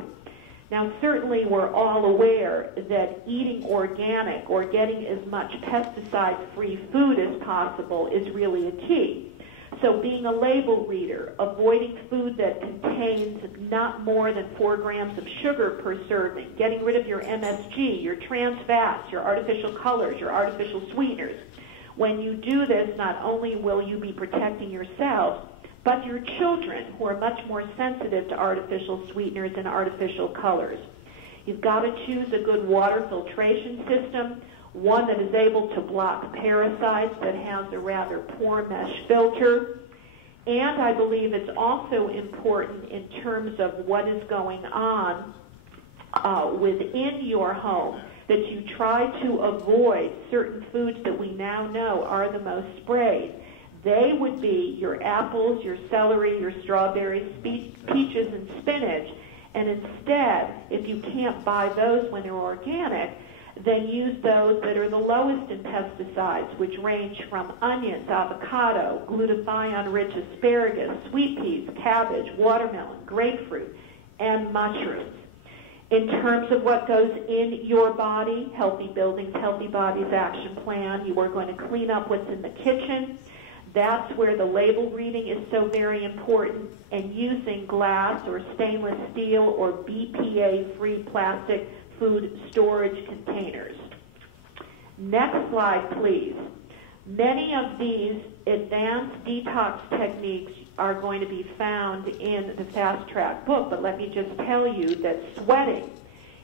Now, certainly we're all aware that eating organic or getting as much pesticide-free food as possible is really a key. So being a label reader, avoiding food that contains not more than 4 grams of sugar per serving, getting rid of your MSG, your trans fats, your artificial colors, your artificial sweeteners. When you do this, not only will you be protecting yourselves, but your children, who are much more sensitive to artificial sweeteners and artificial colors. You've got to choose a good water filtration system, one that is able to block parasites, that has a rather poor mesh filter. And I believe it's also important in terms of what is going on within your home, that you try to avoid certain foods that we now know are the most sprayed. They would be your apples, your celery, your strawberries, peaches, and spinach. And instead, if you can't buy those when they're organic, then use those that are the lowest in pesticides, which range from onions, avocado, glutathione-rich asparagus, sweet peas, cabbage, watermelon, grapefruit, and mushrooms. In terms of what goes in your body, Healthy Buildings, Healthy Bodies Action Plan, you are going to clean up what's in the kitchen. That's where the label reading is so very important, and using glass or stainless steel or BPA-free plastic food storage containers. Next slide, please. Many of these advanced detox techniques are going to be found in the Fast Track book, but let me just tell you that sweating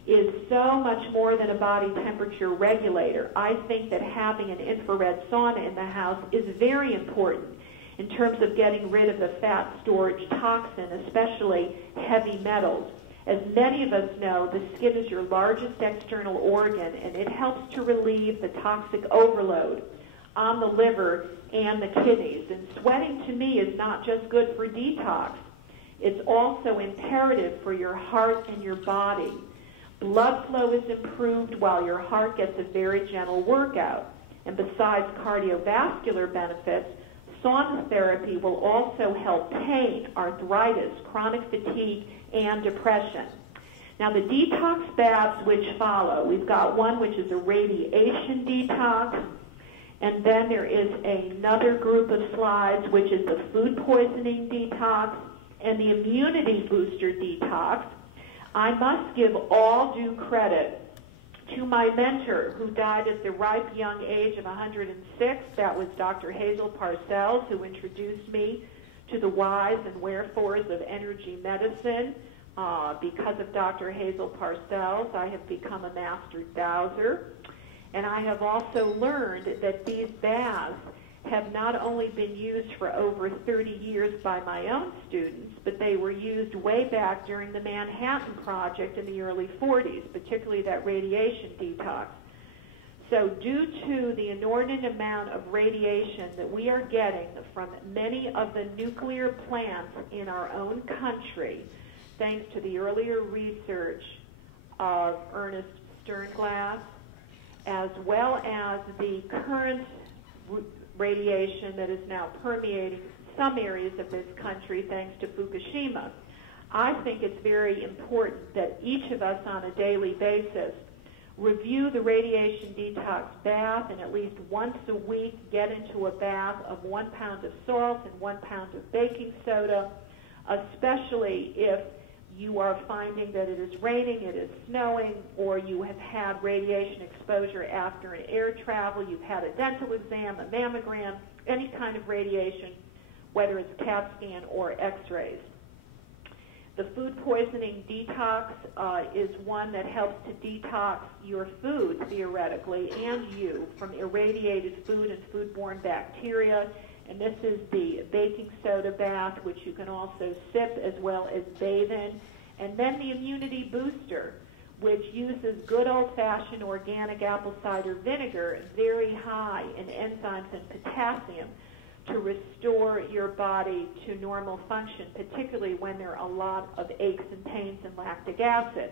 is so much more than a body temperature regulator. I think that having an infrared sauna in the house is very important in terms of getting rid of the fat storage toxin, especially heavy metals. As many of us know, the skin is your largest external organ, and it helps to relieve the toxic overload on the liver and the kidneys. And sweating, to me, is not just good for detox. It's also imperative for your heart and your body. Blood flow is improved while your heart gets a very gentle workout. And besides cardiovascular benefits, sauna therapy will also help pain, arthritis, chronic fatigue, and depression. Now, the detox baths which follow, we've got one which is a radiation detox, and then there is another group of slides which is a food poisoning detox and the immunity booster detox. I must give all due credit to my mentor, who died at the ripe young age of 106. That was Dr. Hazel Parcells, who introduced me to the whys and wherefores of energy medicine. Because of Dr. Hazel Parcells, I have become a master dowser. And I have also learned that these baths have not only been used for over 30 years by my own students, but they were used way back during the Manhattan Project in the early 40s, particularly that radiation detox. So due to the inordinate amount of radiation that we are getting from many of the nuclear plants in our own country, thanks to the earlier research of Ernest Sternglass, as well as the current radiation that is now permeating some areas of this country thanks to Fukushima, I think it's very important that each of us on a daily basis review the radiation detox bath, and at least once a week get into a bath of 1 pound of salt and 1 pound of baking soda, especially if you are finding that it is raining, it is snowing, or you have had radiation exposure after an air travel, you've had a dental exam, a mammogram, any kind of radiation, whether it's CAT scan or x-rays. The food poisoning detox is one that helps to detox your food, theoretically, and you from irradiated food and foodborne bacteria. And this is the baking soda bath, which you can also sip as well as bathe in. And then the immunity booster, which uses good old-fashioned organic apple cider vinegar, very high in enzymes and potassium, to restore your body to normal function, particularly when there are a lot of aches and pains and lactic acid.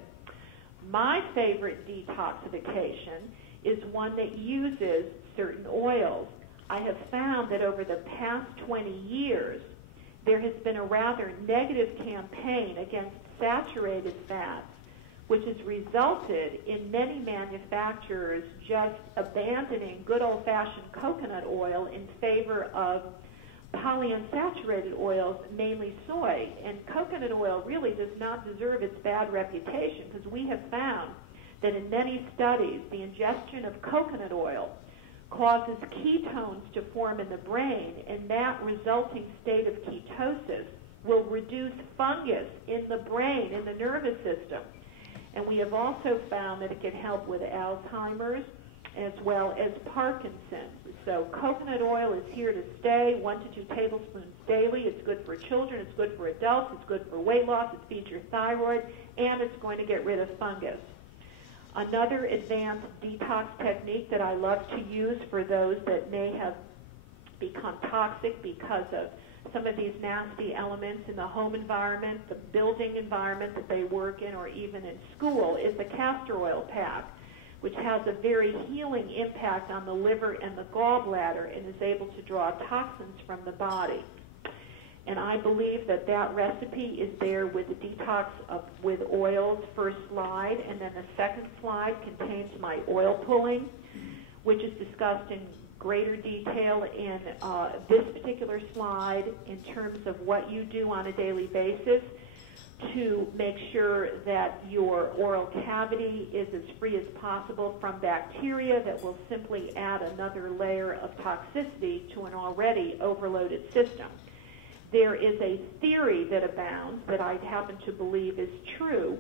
My favorite detoxification is one that uses certain oils. I have found that over the past 20 years, there has been a rather negative campaign against saturated fats, which has resulted in many manufacturers just abandoning good old-fashioned coconut oil in favor of polyunsaturated oils, mainly soy. And coconut oil really does not deserve its bad reputation, because we have found that in many studies, the ingestion of coconut oil causes ketones to form in the brain, and that resulting state of ketosis will reduce fungus in the brain, in the nervous system. And we have also found that it can help with Alzheimer's as well as Parkinson's. So coconut oil is here to stay, 1 to 2 tablespoons daily. It's good for children, it's good for adults, it's good for weight loss, it feeds your thyroid, and it's going to get rid of fungus. Another advanced detox technique that I love to use for those that may have become toxic because of some of these nasty elements in the home environment, the building environment that they work in, or even in school, is the castor oil pack, which has a very healing impact on the liver and the gallbladder and is able to draw toxins from the body. And I believe that that recipe is there with the detox with oils first slide, and then the second slide contains my oil pulling, which is discussed in greater detail in this particular slide in terms of what you do on a daily basis to make sure that your oral cavity is as free as possible from bacteria that will simply add another layer of toxicity to an already overloaded system. There is a theory that abounds that I happen to believe is true,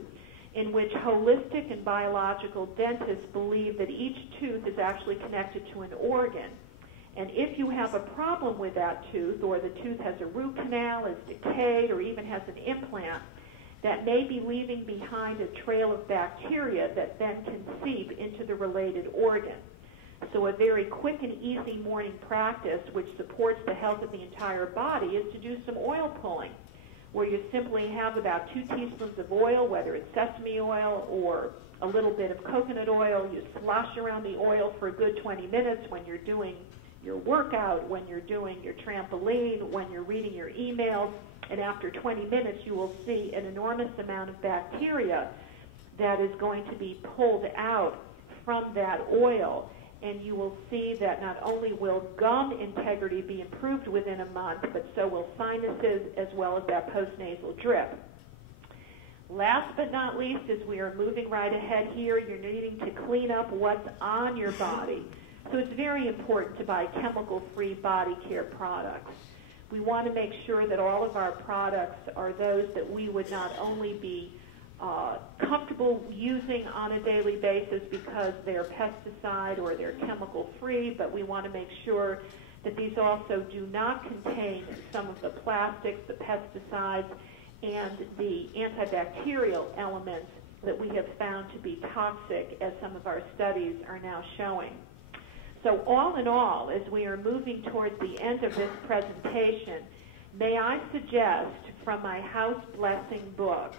in which holistic and biological dentists believe that each tooth is actually connected to an organ. And if you have a problem with that tooth, or the tooth has a root canal, is decayed, or even has an implant, that may be leaving behind a trail of bacteria that then can seep into the related organ. So a very quick and easy morning practice, which supports the health of the entire body, is to do some oil pulling, where you simply have about 2 teaspoons of oil, whether it's sesame oil or a little bit of coconut oil. You slosh around the oil for a good 20 minutes when you're doing your workout, when you're doing your trampoline, when you're reading your emails, and after 20 minutes you will see an enormous amount of bacteria that is going to be pulled out from that oil. And you will see that not only will gum integrity be improved within a month, but so will sinuses as well as that postnasal drip. Last but not least, as we are moving right ahead here, you're needing to clean up what's on your body. So it's very important to buy chemical-free body care products. We want to make sure that all of our products are those that we would not only be comfortable using on a daily basis because they're pesticide or they're chemical free, but we want to make sure that these also do not contain some of the plastics, the pesticides, and the antibacterial elements that we have found to be toxic, as some of our studies are now showing. So all in all, as we are moving towards the end of this presentation, may I suggest from my House Blessing book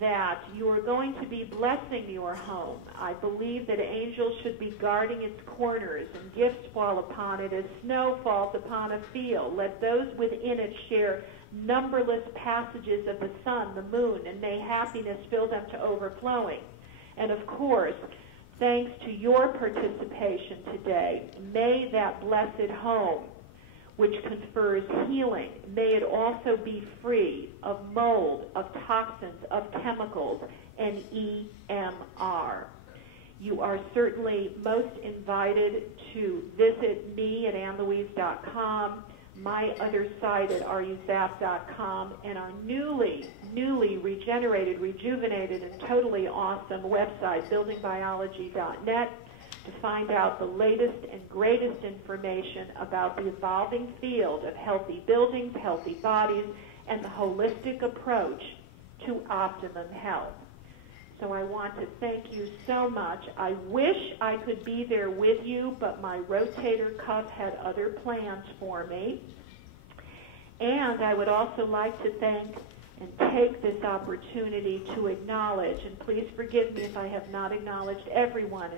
that you are going to be blessing your home. I believe that angels should be guarding its corners, and gifts fall upon it as snow falls upon a field. Let those within it share numberless passages of the sun, the moon, and may happiness fill them to overflowing. And of course, thanks to your participation today, may that blessed home, which confers healing, may it also be free of mold, of toxins, of chemicals, and EMR. You are certainly most invited to visit me at AnnLouise.com, my other site at ruzapped.com, and our newly regenerated, rejuvenated, and totally awesome website, buildingbiology.net, to find out the latest and greatest information about the evolving field of healthy buildings, healthy bodies, and the holistic approach to optimum health. So I want to thank you so much. I wish I could be there with you, but my rotator cuff had other plans for me. And I would also like to thank and take this opportunity to acknowledge, and please forgive me if I have not acknowledged everyone,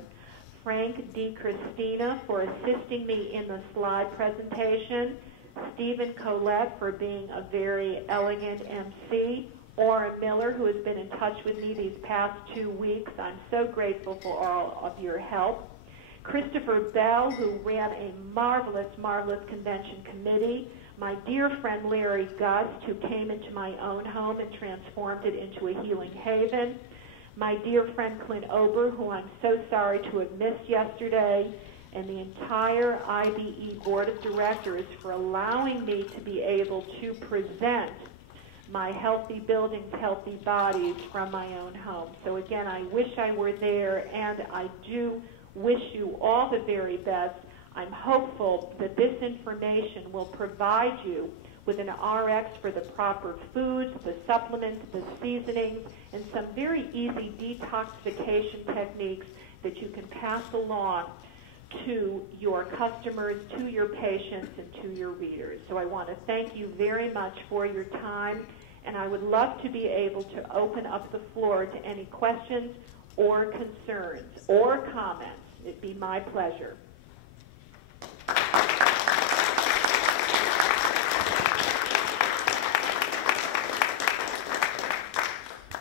Frank DiCristina for assisting me in the slide presentation, Stephen Collette for being a very elegant MC, Aura Miller, who has been in touch with me these past 2 weeks. I'm so grateful for all of your help. Christopher Bell, who ran a marvelous, marvelous convention committee. My dear friend Larry Gust, who came into my own home and transformed it into a healing haven. My dear friend Clint Ober, who I'm so sorry to have missed yesterday, and the entire IBE Board of Directors for allowing me to be able to present my healthy buildings, healthy bodies from my own home. So again, I wish I were there, and I do wish you all the very best. I'm hopeful that this information will provide you with an RX for the proper foods, the supplements, the seasonings, and some very easy detoxification techniques that you can pass along to your customers, to your patients, and to your readers. So I want to thank you very much for your time, and I would love to be able to open up the floor to any questions or concerns or comments. It'd be my pleasure.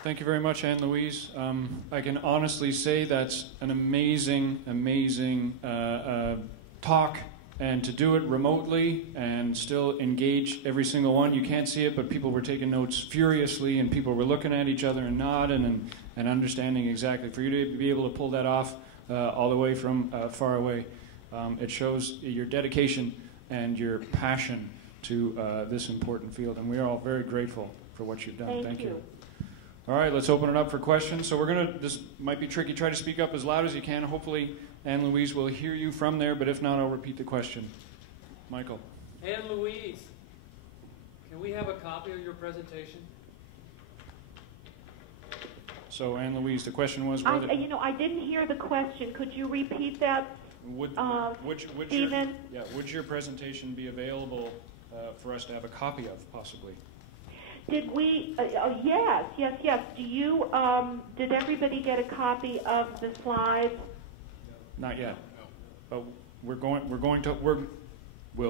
Thank you very much, Ann Louise. I can honestly say that's an amazing, amazing talk, and to do it remotely and still engage every single one. You can't see it, but people were taking notes furiously, and people were looking at each other and nodding and understanding exactly. For you to be able to pull that off all the way from far away, it shows your dedication and your passion to this important field, and we are all very grateful for what you've done. Thank you. All right, let's open it up for questions. So this might be tricky. Try to speak up as loud as you can. Hopefully Ann Louise will hear you from there, but if not, I'll repeat the question. Michael. Ann Louise, can we have a copy of your presentation? So Ann Louise, the question was whether... I didn't hear the question. Could you repeat that, Stephen? Would your presentation be available for us to have a copy of, possibly? Did we? Yes. Do you? Did everybody get a copy of the slides? Not yet. But we'll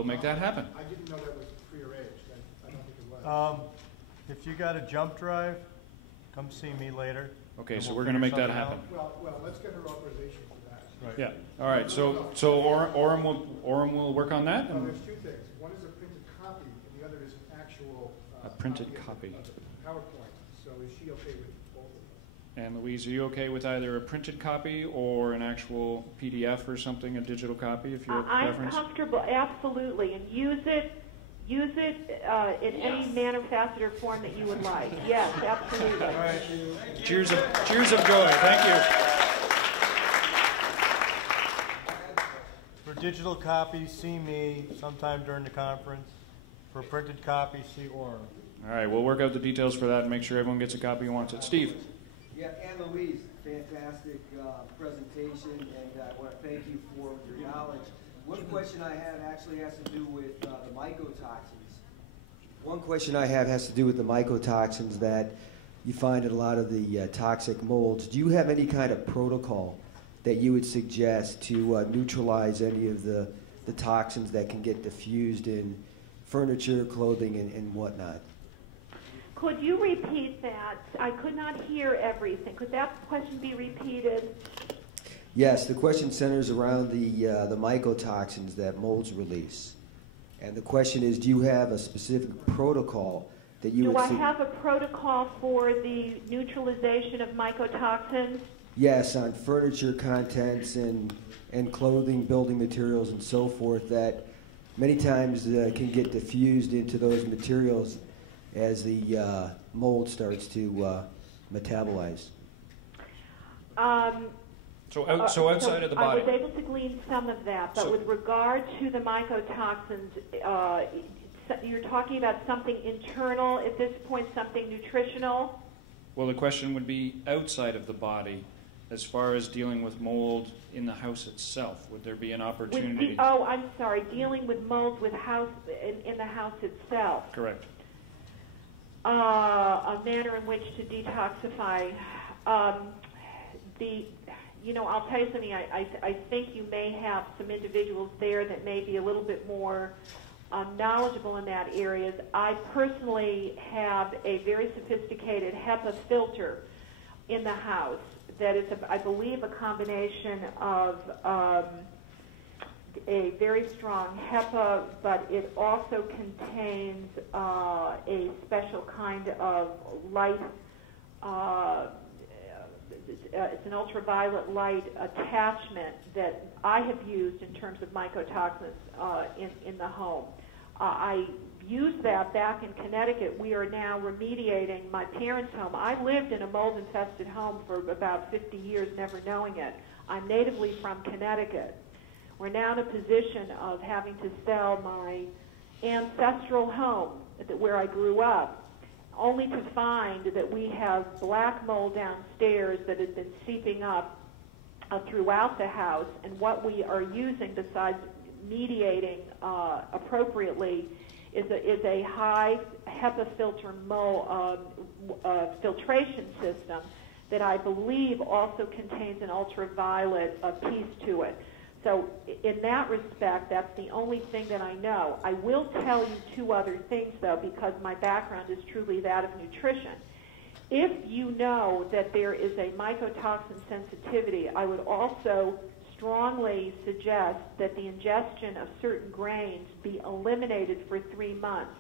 make that happen. I didn't know that was prearranged. I don't think it was. If you got a jump drive, come see me later. Okay, so we're going to make that happen. Well, let's get her authorization for that. Right. Yeah. All right. So Orem will work on that. There's two things. One is a printed copy, and the other is an actual printed copy of the PowerPoint. So is she okay with both of them? And Louise, are you okay with either a printed copy or an actual PDF or something, a digital copy, if you have preference? I'm comfortable, absolutely, and use Use it in any manner, facet, or form that you would like. Yes, absolutely. All right. Cheers of joy. Thank you. For digital copies, see me sometime during the conference. For printed copies, see Orem. All right, we'll work out the details for that and make sure everyone gets a copy who wants it. Steve. Yeah, and Louise, fantastic presentation, and I want to thank you for your knowledge. One question I have actually has to do with the mycotoxins. One question I have has to do with the mycotoxins that you find in a lot of the toxic molds. Do you have any kind of protocol that you would suggest to neutralize any of the toxins that can get diffused in furniture, clothing, and whatnot? Could you repeat that? I could not hear everything. Could that question be repeated? Yes, the question centers around the mycotoxins that molds release. And the question is, do you have a specific protocol that you would... Do I have a protocol for the neutralization of mycotoxins? Yes, on furniture contents and clothing, building materials, and so forth that many times can get diffused into those materials as the mold starts to metabolize. So outside of the body. I was able to glean some of that, but with regard to the mycotoxins, you're talking about something internal at this point, something nutritional? Well, the question would be outside of the body, as far as dealing with mold in the house itself. Would there be an opportunity? I'm sorry, dealing with molds with in the house itself. Correct. A manner in which to detoxify. I'll tell you something. I think you may have some individuals there that may be a little bit more knowledgeable in that area. I personally have a very sophisticated HEPA filter in the house that is, I believe, a combination of a very strong HEPA, but it also contains a special kind of light. It's an ultraviolet light attachment that I have used in terms of mycotoxins in the home. I used that back in Connecticut. We are now remediating my parents' home. I lived in a mold-infested home for about 50 years, never knowing it. I'm natively from Connecticut. We're now in a position of having to sell my ancestral home where I grew up, only to find that we have black mold downstairs that has been seeping up throughout the house, and what we are using besides mediating appropriately is a high HEPA filter filtration system that I believe also contains an ultraviolet piece to it. So in that respect, that's the only thing that I know. I will tell you two other things, though, because my background is truly that of nutrition. If you know that there is a mycotoxin sensitivity, I would also strongly suggest that the ingestion of certain grains be eliminated for 3 months.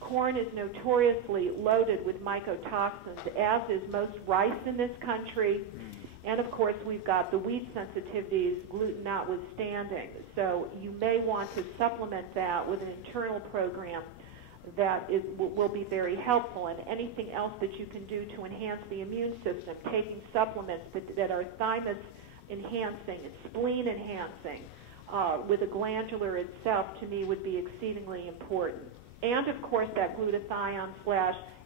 Corn is notoriously loaded with mycotoxins, as is most rice in this country. And, of course, we've got the wheat sensitivities, gluten notwithstanding. So you may want to supplement that with an internal program that will be very helpful. And anything else that you can do to enhance the immune system, taking supplements that are thymus enhancing, spleen enhancing, with a glandular itself, to me would be exceedingly important. And, of course, that glutathione /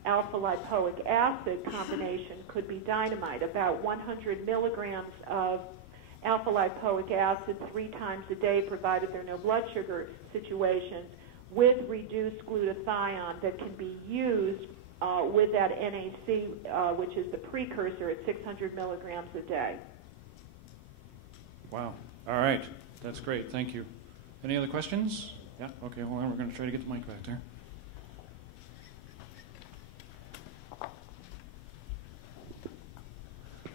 alpha-lipoic acid combination could be dynamite. About 100 milligrams of alpha-lipoic acid 3 times a day, provided there are no blood sugar situations, with reduced glutathione that can be used with that NAC, which is the precursor, at 600 milligrams a day. Wow. All right. That's great. Thank you. Any other questions? Yeah? Okay, hold on. We're going to try to get the mic back there.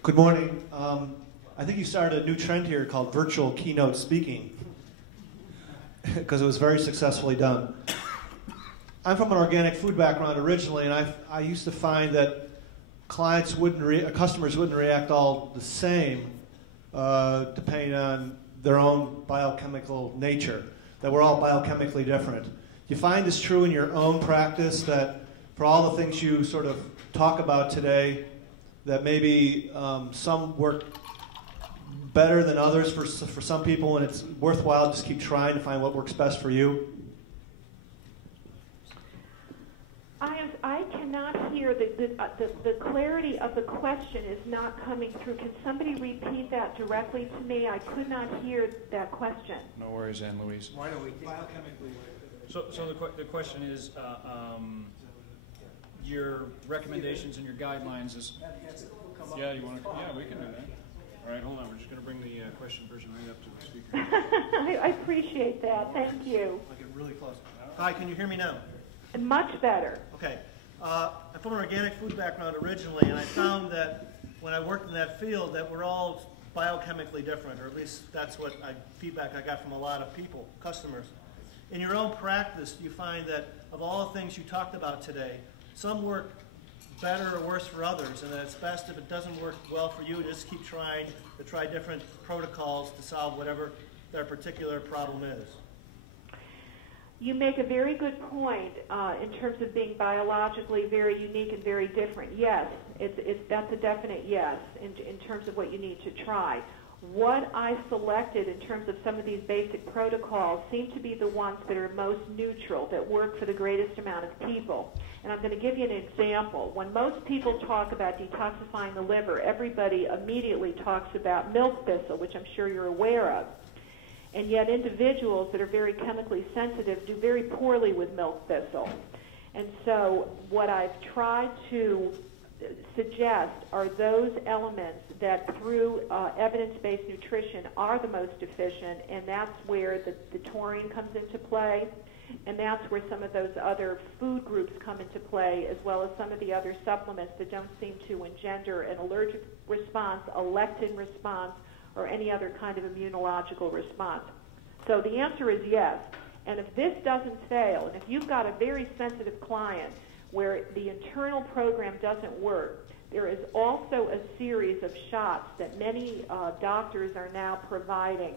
Good morning. I think you started a new trend here called virtual keynote speaking because it was very successfully done. I'm from an organic food background originally, and I used to find that customers wouldn't react all the same depending on their own biochemical nature, that we're all biochemically different. you find this true in your own practice, that for all the things you sort of talk about today, that maybe some work better than others for some people, and it's worthwhile to just keep trying to find what works best for you? I cannot hear the clarity of the question is not coming through. Can somebody repeat that directly to me? I could not hear that question. No worries, Anne Louise. Why don't we take So the question is, your recommendations and your guidelines is. Yeah, you want to? Yeah, we can do that. All right, hold on. We're just going to bring the question version right up to the speaker. I appreciate that. Thank you. I'll get really close. Hi, can you hear me now? Much better. Okay. I'm from an organic food background originally, and I found that when I worked in that field that we're all biochemically different, or at least that's what feedback I got from a lot of people, customers. In your own practice, you find that of all the things you talked about today, some work better or worse for others, and that it's best if it doesn't work well for you, just keep trying to try different protocols to solve whatever their particular problem is. You make a very good point in terms of being biologically very unique and very different. Yes, that's a definite yes in terms of what you need to try. What I selected in terms of some of these basic protocols seem to be the ones that are most neutral, that work for the greatest amount of people. And I'm going to give you an example. When most people talk about detoxifying the liver, everybody immediately talks about milk thistle, which I'm sure you're aware of. And yet individuals that are very chemically sensitive do very poorly with milk thistle. And so what I've tried to suggest are those elements that through evidence-based nutrition are the most efficient, and that's where the taurine comes into play, and that's where some of those other food groups come into play, as well as some of the other supplements that don't seem to engender an allergic response, a lectin response, or any other kind of immunological response. So the answer is yes. And if this doesn't fail, and if you've got a very sensitive client where the internal program doesn't work, there is also a series of shots that many doctors are now providing.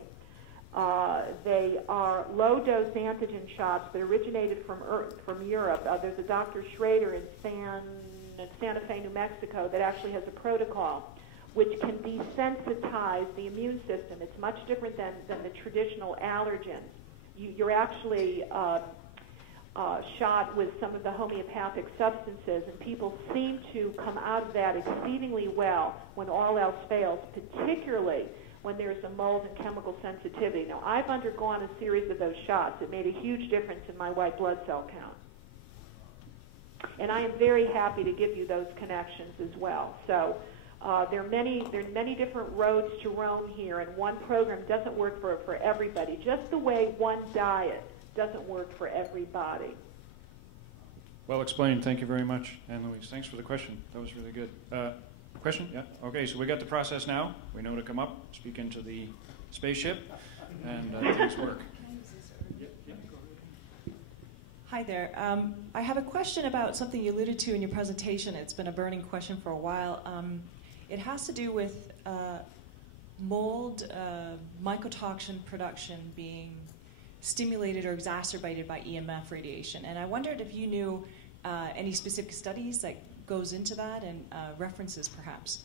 They are low-dose antigen shots that originated from Europe. There's a Dr. Schrader in Santa Fe, New Mexico, that actually has a protocol which can desensitize the immune system. It's much different than the traditional allergens. You're actually shot with some of the homeopathic substances, and people seem to come out of that exceedingly well when all else fails, particularly when there's a mold and chemical sensitivity. Now, I've undergone a series of those shots. It made a huge difference in my white blood cell count. And I am very happy to give you those connections as well. So there are many different roads to roam here, and one program doesn't work for everybody, just the way one diet doesn't work for everybody. Well explained. Thank you very much, Anne Louise. Thanks for the question. That was really good. Question? Yeah? Okay, so we got the process now. We know to come up, speak into the spaceship, and things work. Hi there. I have a question about something you alluded to in your presentation. It's been a burning question for a while. It has to do with mold mycotoxin production being stimulated or exacerbated by EMF radiation. And I wondered if you knew any specific studies that goes into that and references perhaps.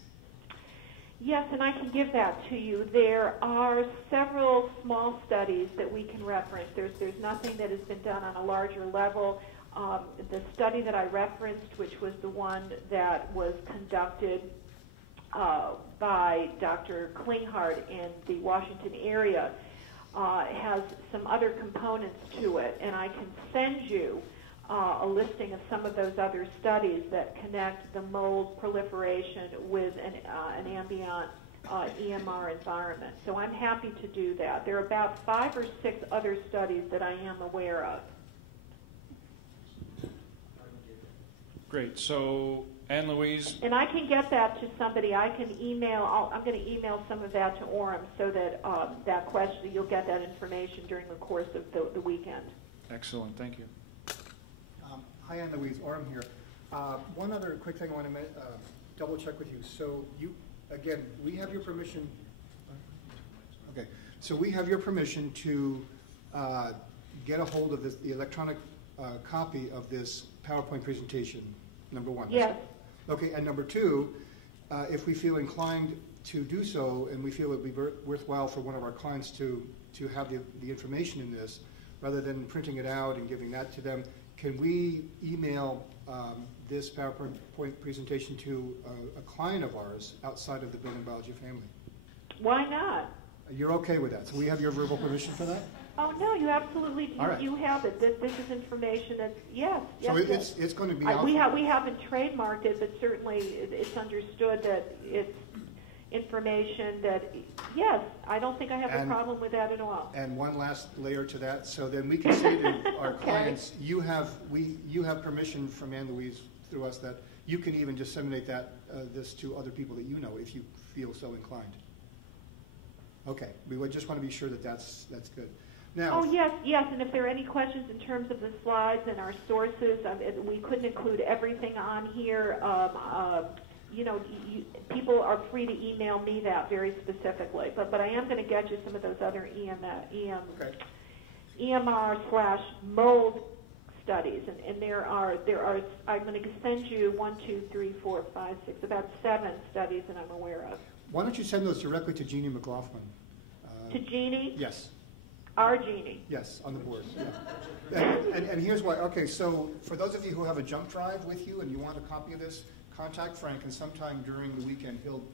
Yes, and I can give that to you. There are several small studies that we can reference. There's nothing that has been done on a larger level. The study that I referenced, which was the one that was conducted by Dr. Klinghardt in the Washington area, has some other components to it, and I can send you a listing of some of those other studies that connect the mold proliferation with an ambient EMR environment. So I'm happy to do that. There are about 5 or 6 other studies that I am aware of. Great. So, Anne Louise. And I can get that to somebody. I can email. I'm going to email some of that to Orem so that that question, you'll get that information during the course of the weekend. Excellent. Thank you. Hi, Anne Louise, Orem here. One other quick thing I want to double check with you. So again, we have your permission. Okay. So we have your permission to get a hold of the electronic copy of this PowerPoint presentation, number one. Yes. Okay, and number two, if we feel inclined to do so and we feel it would be worthwhile for one of our clients to have the information in this, rather than printing it out and giving that to them, can we email this PowerPoint presentation to a client of ours outside of the building biology family? Why not? You're okay with that? So we have your verbal permission for that? Oh, no, you absolutely do. All right. You have it. This is information that's, yes. So yes. it's going to be we haven't trademarked it, but certainly it's understood that it's information that, yes, I don't think I have a problem with that at all. And one last layer to that, so then we can say to our clients, you have permission from Anne Louise through us that you can even disseminate this to other people that you know if you feel so inclined. Okay, we would just want to be sure that that's good. Now, oh, yes, and if there are any questions in terms of the slides and our sources, we couldn't include everything on here. People are free to email me that very specifically, but I am going to get you some of those other EMR/mold studies, and there are. I'm going to send you 1, 2, 3, 4, 5, 6, about 7 studies that I'm aware of. Why don't you send those directly to Jeannie McLaughlin? To Jeannie? Yes. Our Jeannie. Yes, on the board. Yeah. And here's why. Okay, so for those of you who have a jump drive with you and you want a copy of this, contact Frank, and sometime during the weekend he'll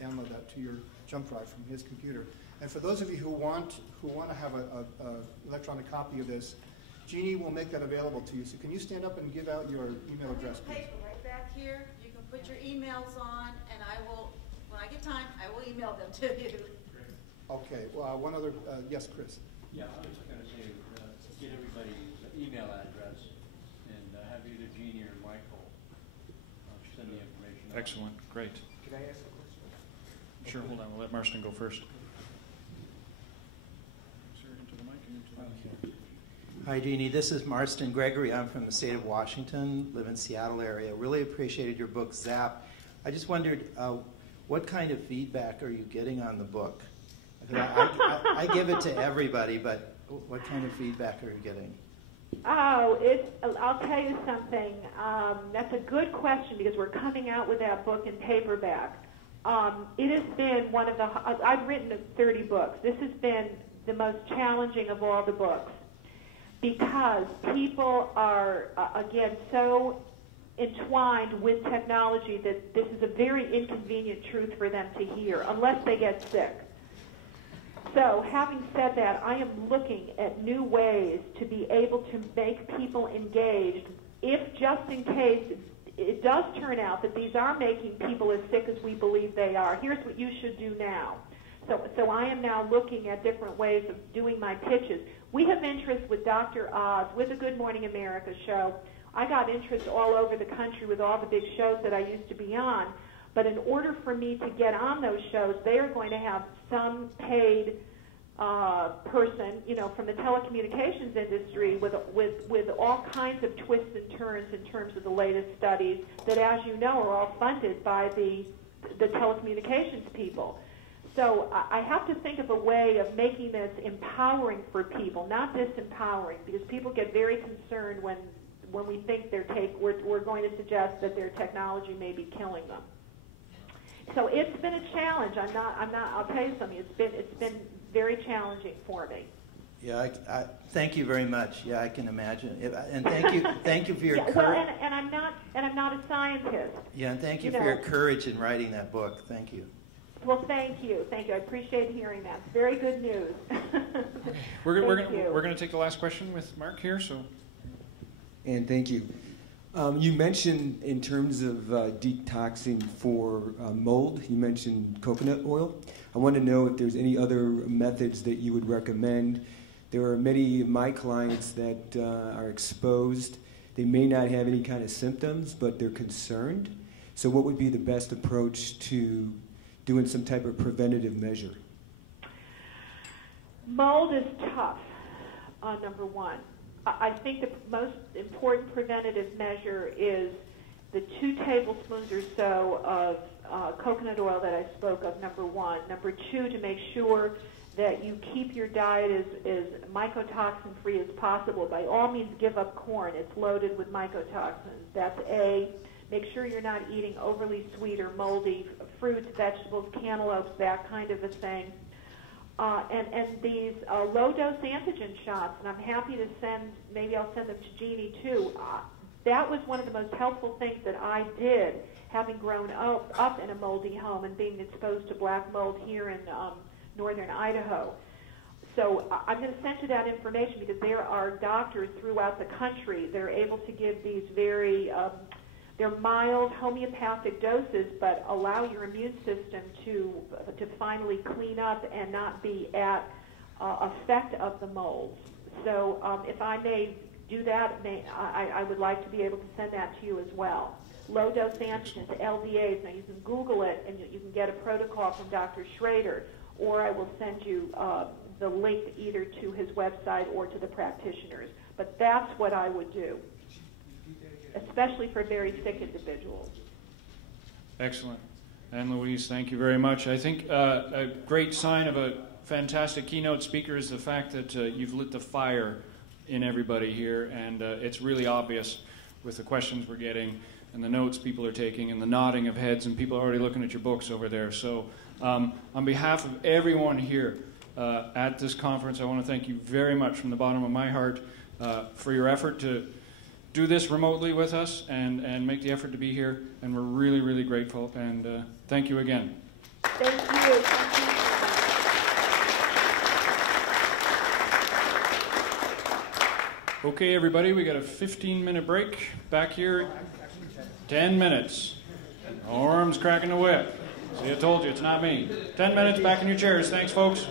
download that to your jump drive from his computer. And for those of you who want to have a electronic copy of this, Jeannie will make that available to you. So can you stand up and give out your email address, please? Paper right back here. You can put your emails on, and I will, when I get time, I will email them to you. Okay. Well, one other. Yes, Chris. Yeah, I was going to say, get everybody's email address and have either Jeannie or Michael send the information out. Excellent. Great. Can I ask a question? Sure. Hold on. We'll let Marston go first. Into the mic and into the Hi, Jeannie. This is Marston Gregory. I'm from the state of Washington, live in the Seattle area. Really appreciated your book, Zapped. I just wondered, what kind of feedback are you getting on the book? I give it to everybody, but what kind of feedback are you getting? Oh, I'll tell you something. That's a good question because we're coming out with that book in paperback. It has been one of the. I've written 30 books. This has been the most challenging of all the books because people are again so entwined with technology that this is a very inconvenient truth for them to hear unless they get sick. So, having said that, I am looking at new ways to be able to make people engaged if just in case it does turn out that these are making people as sick as we believe they are. Here's what you should do now. So I am now looking at different ways of doing my pitches. We have interest with Dr. Oz, with the Good Morning America show. I got interest all over the country with all the big shows that I used to be on. But in order for me to get on those shows, they are going to have some paid person, from the telecommunications industry with all kinds of twists and turns in terms of the latest studies that, as you know, are all funded by the telecommunications people. So I have to think of a way of making this empowering for people, not disempowering, because people get very concerned when we think we're going to suggest that their technology may be killing them. So it's been a challenge. I'll tell you something. It's been very challenging for me. Yeah, I thank you very much. Yeah, I can imagine. And thank you for your courage. Well, and I'm not a scientist. Yeah, and thank you for your courage in writing that book. Thank you. Well, thank you. I appreciate hearing that. It's very good news. We're going to take the last question with Mark here. So. And thank you. You mentioned in terms of detoxing for mold, you mentioned coconut oil. I want to know if there's any other methods that you would recommend. There are many of my clients that are exposed. They may not have any kind of symptoms, but they're concerned. So what would be the best approach to doing some type of preventative measure? Mold is tough, number one. I think the most important preventative measure is the 2 tablespoons or so of coconut oil that I spoke of, number one. Number two, to make sure that you keep your diet as mycotoxin-free as possible. By all means, give up corn. It's loaded with mycotoxins. That's A. Make sure you're not eating overly sweet or moldy fruits, vegetables, cantaloupes, that kind of a thing. And these low-dose antigen shots, and I'm happy to send, maybe I'll send them to Jeannie too. That was one of the most helpful things that I did, having grown up in a moldy home and being exposed to black mold here in northern Idaho. So I'm going to send you that information because there are doctors throughout the country that are able to give these very, they're mild homeopathic doses, but allow your immune system to finally clean up and not be at effect of the molds. So if I may do that, I would like to be able to send that to you as well. Low-dose antigens, LDAs. Now, you can Google it, and you can get a protocol from Dr. Schrader, or I will send you the link either to his website or to the practitioners. But that's what I would do, especially for very sick individuals. Excellent. And Louise, thank you very much. I think a great sign of a fantastic keynote speaker is the fact that you've lit the fire in everybody here, and it's really obvious with the questions we're getting and the notes people are taking and the nodding of heads, and people are already looking at your books over there. So on behalf of everyone here at this conference, I want to thank you very much from the bottom of my heart for your effort to do this remotely with us and make the effort to be here, and we're really, really grateful, and thank you again. Thank you. Thank you. Okay, everybody, we got a 15-minute break back here. 10 minutes. Arms cracking the whip. See, I told you, it's not me. 10 minutes back in your chairs. Thanks, folks.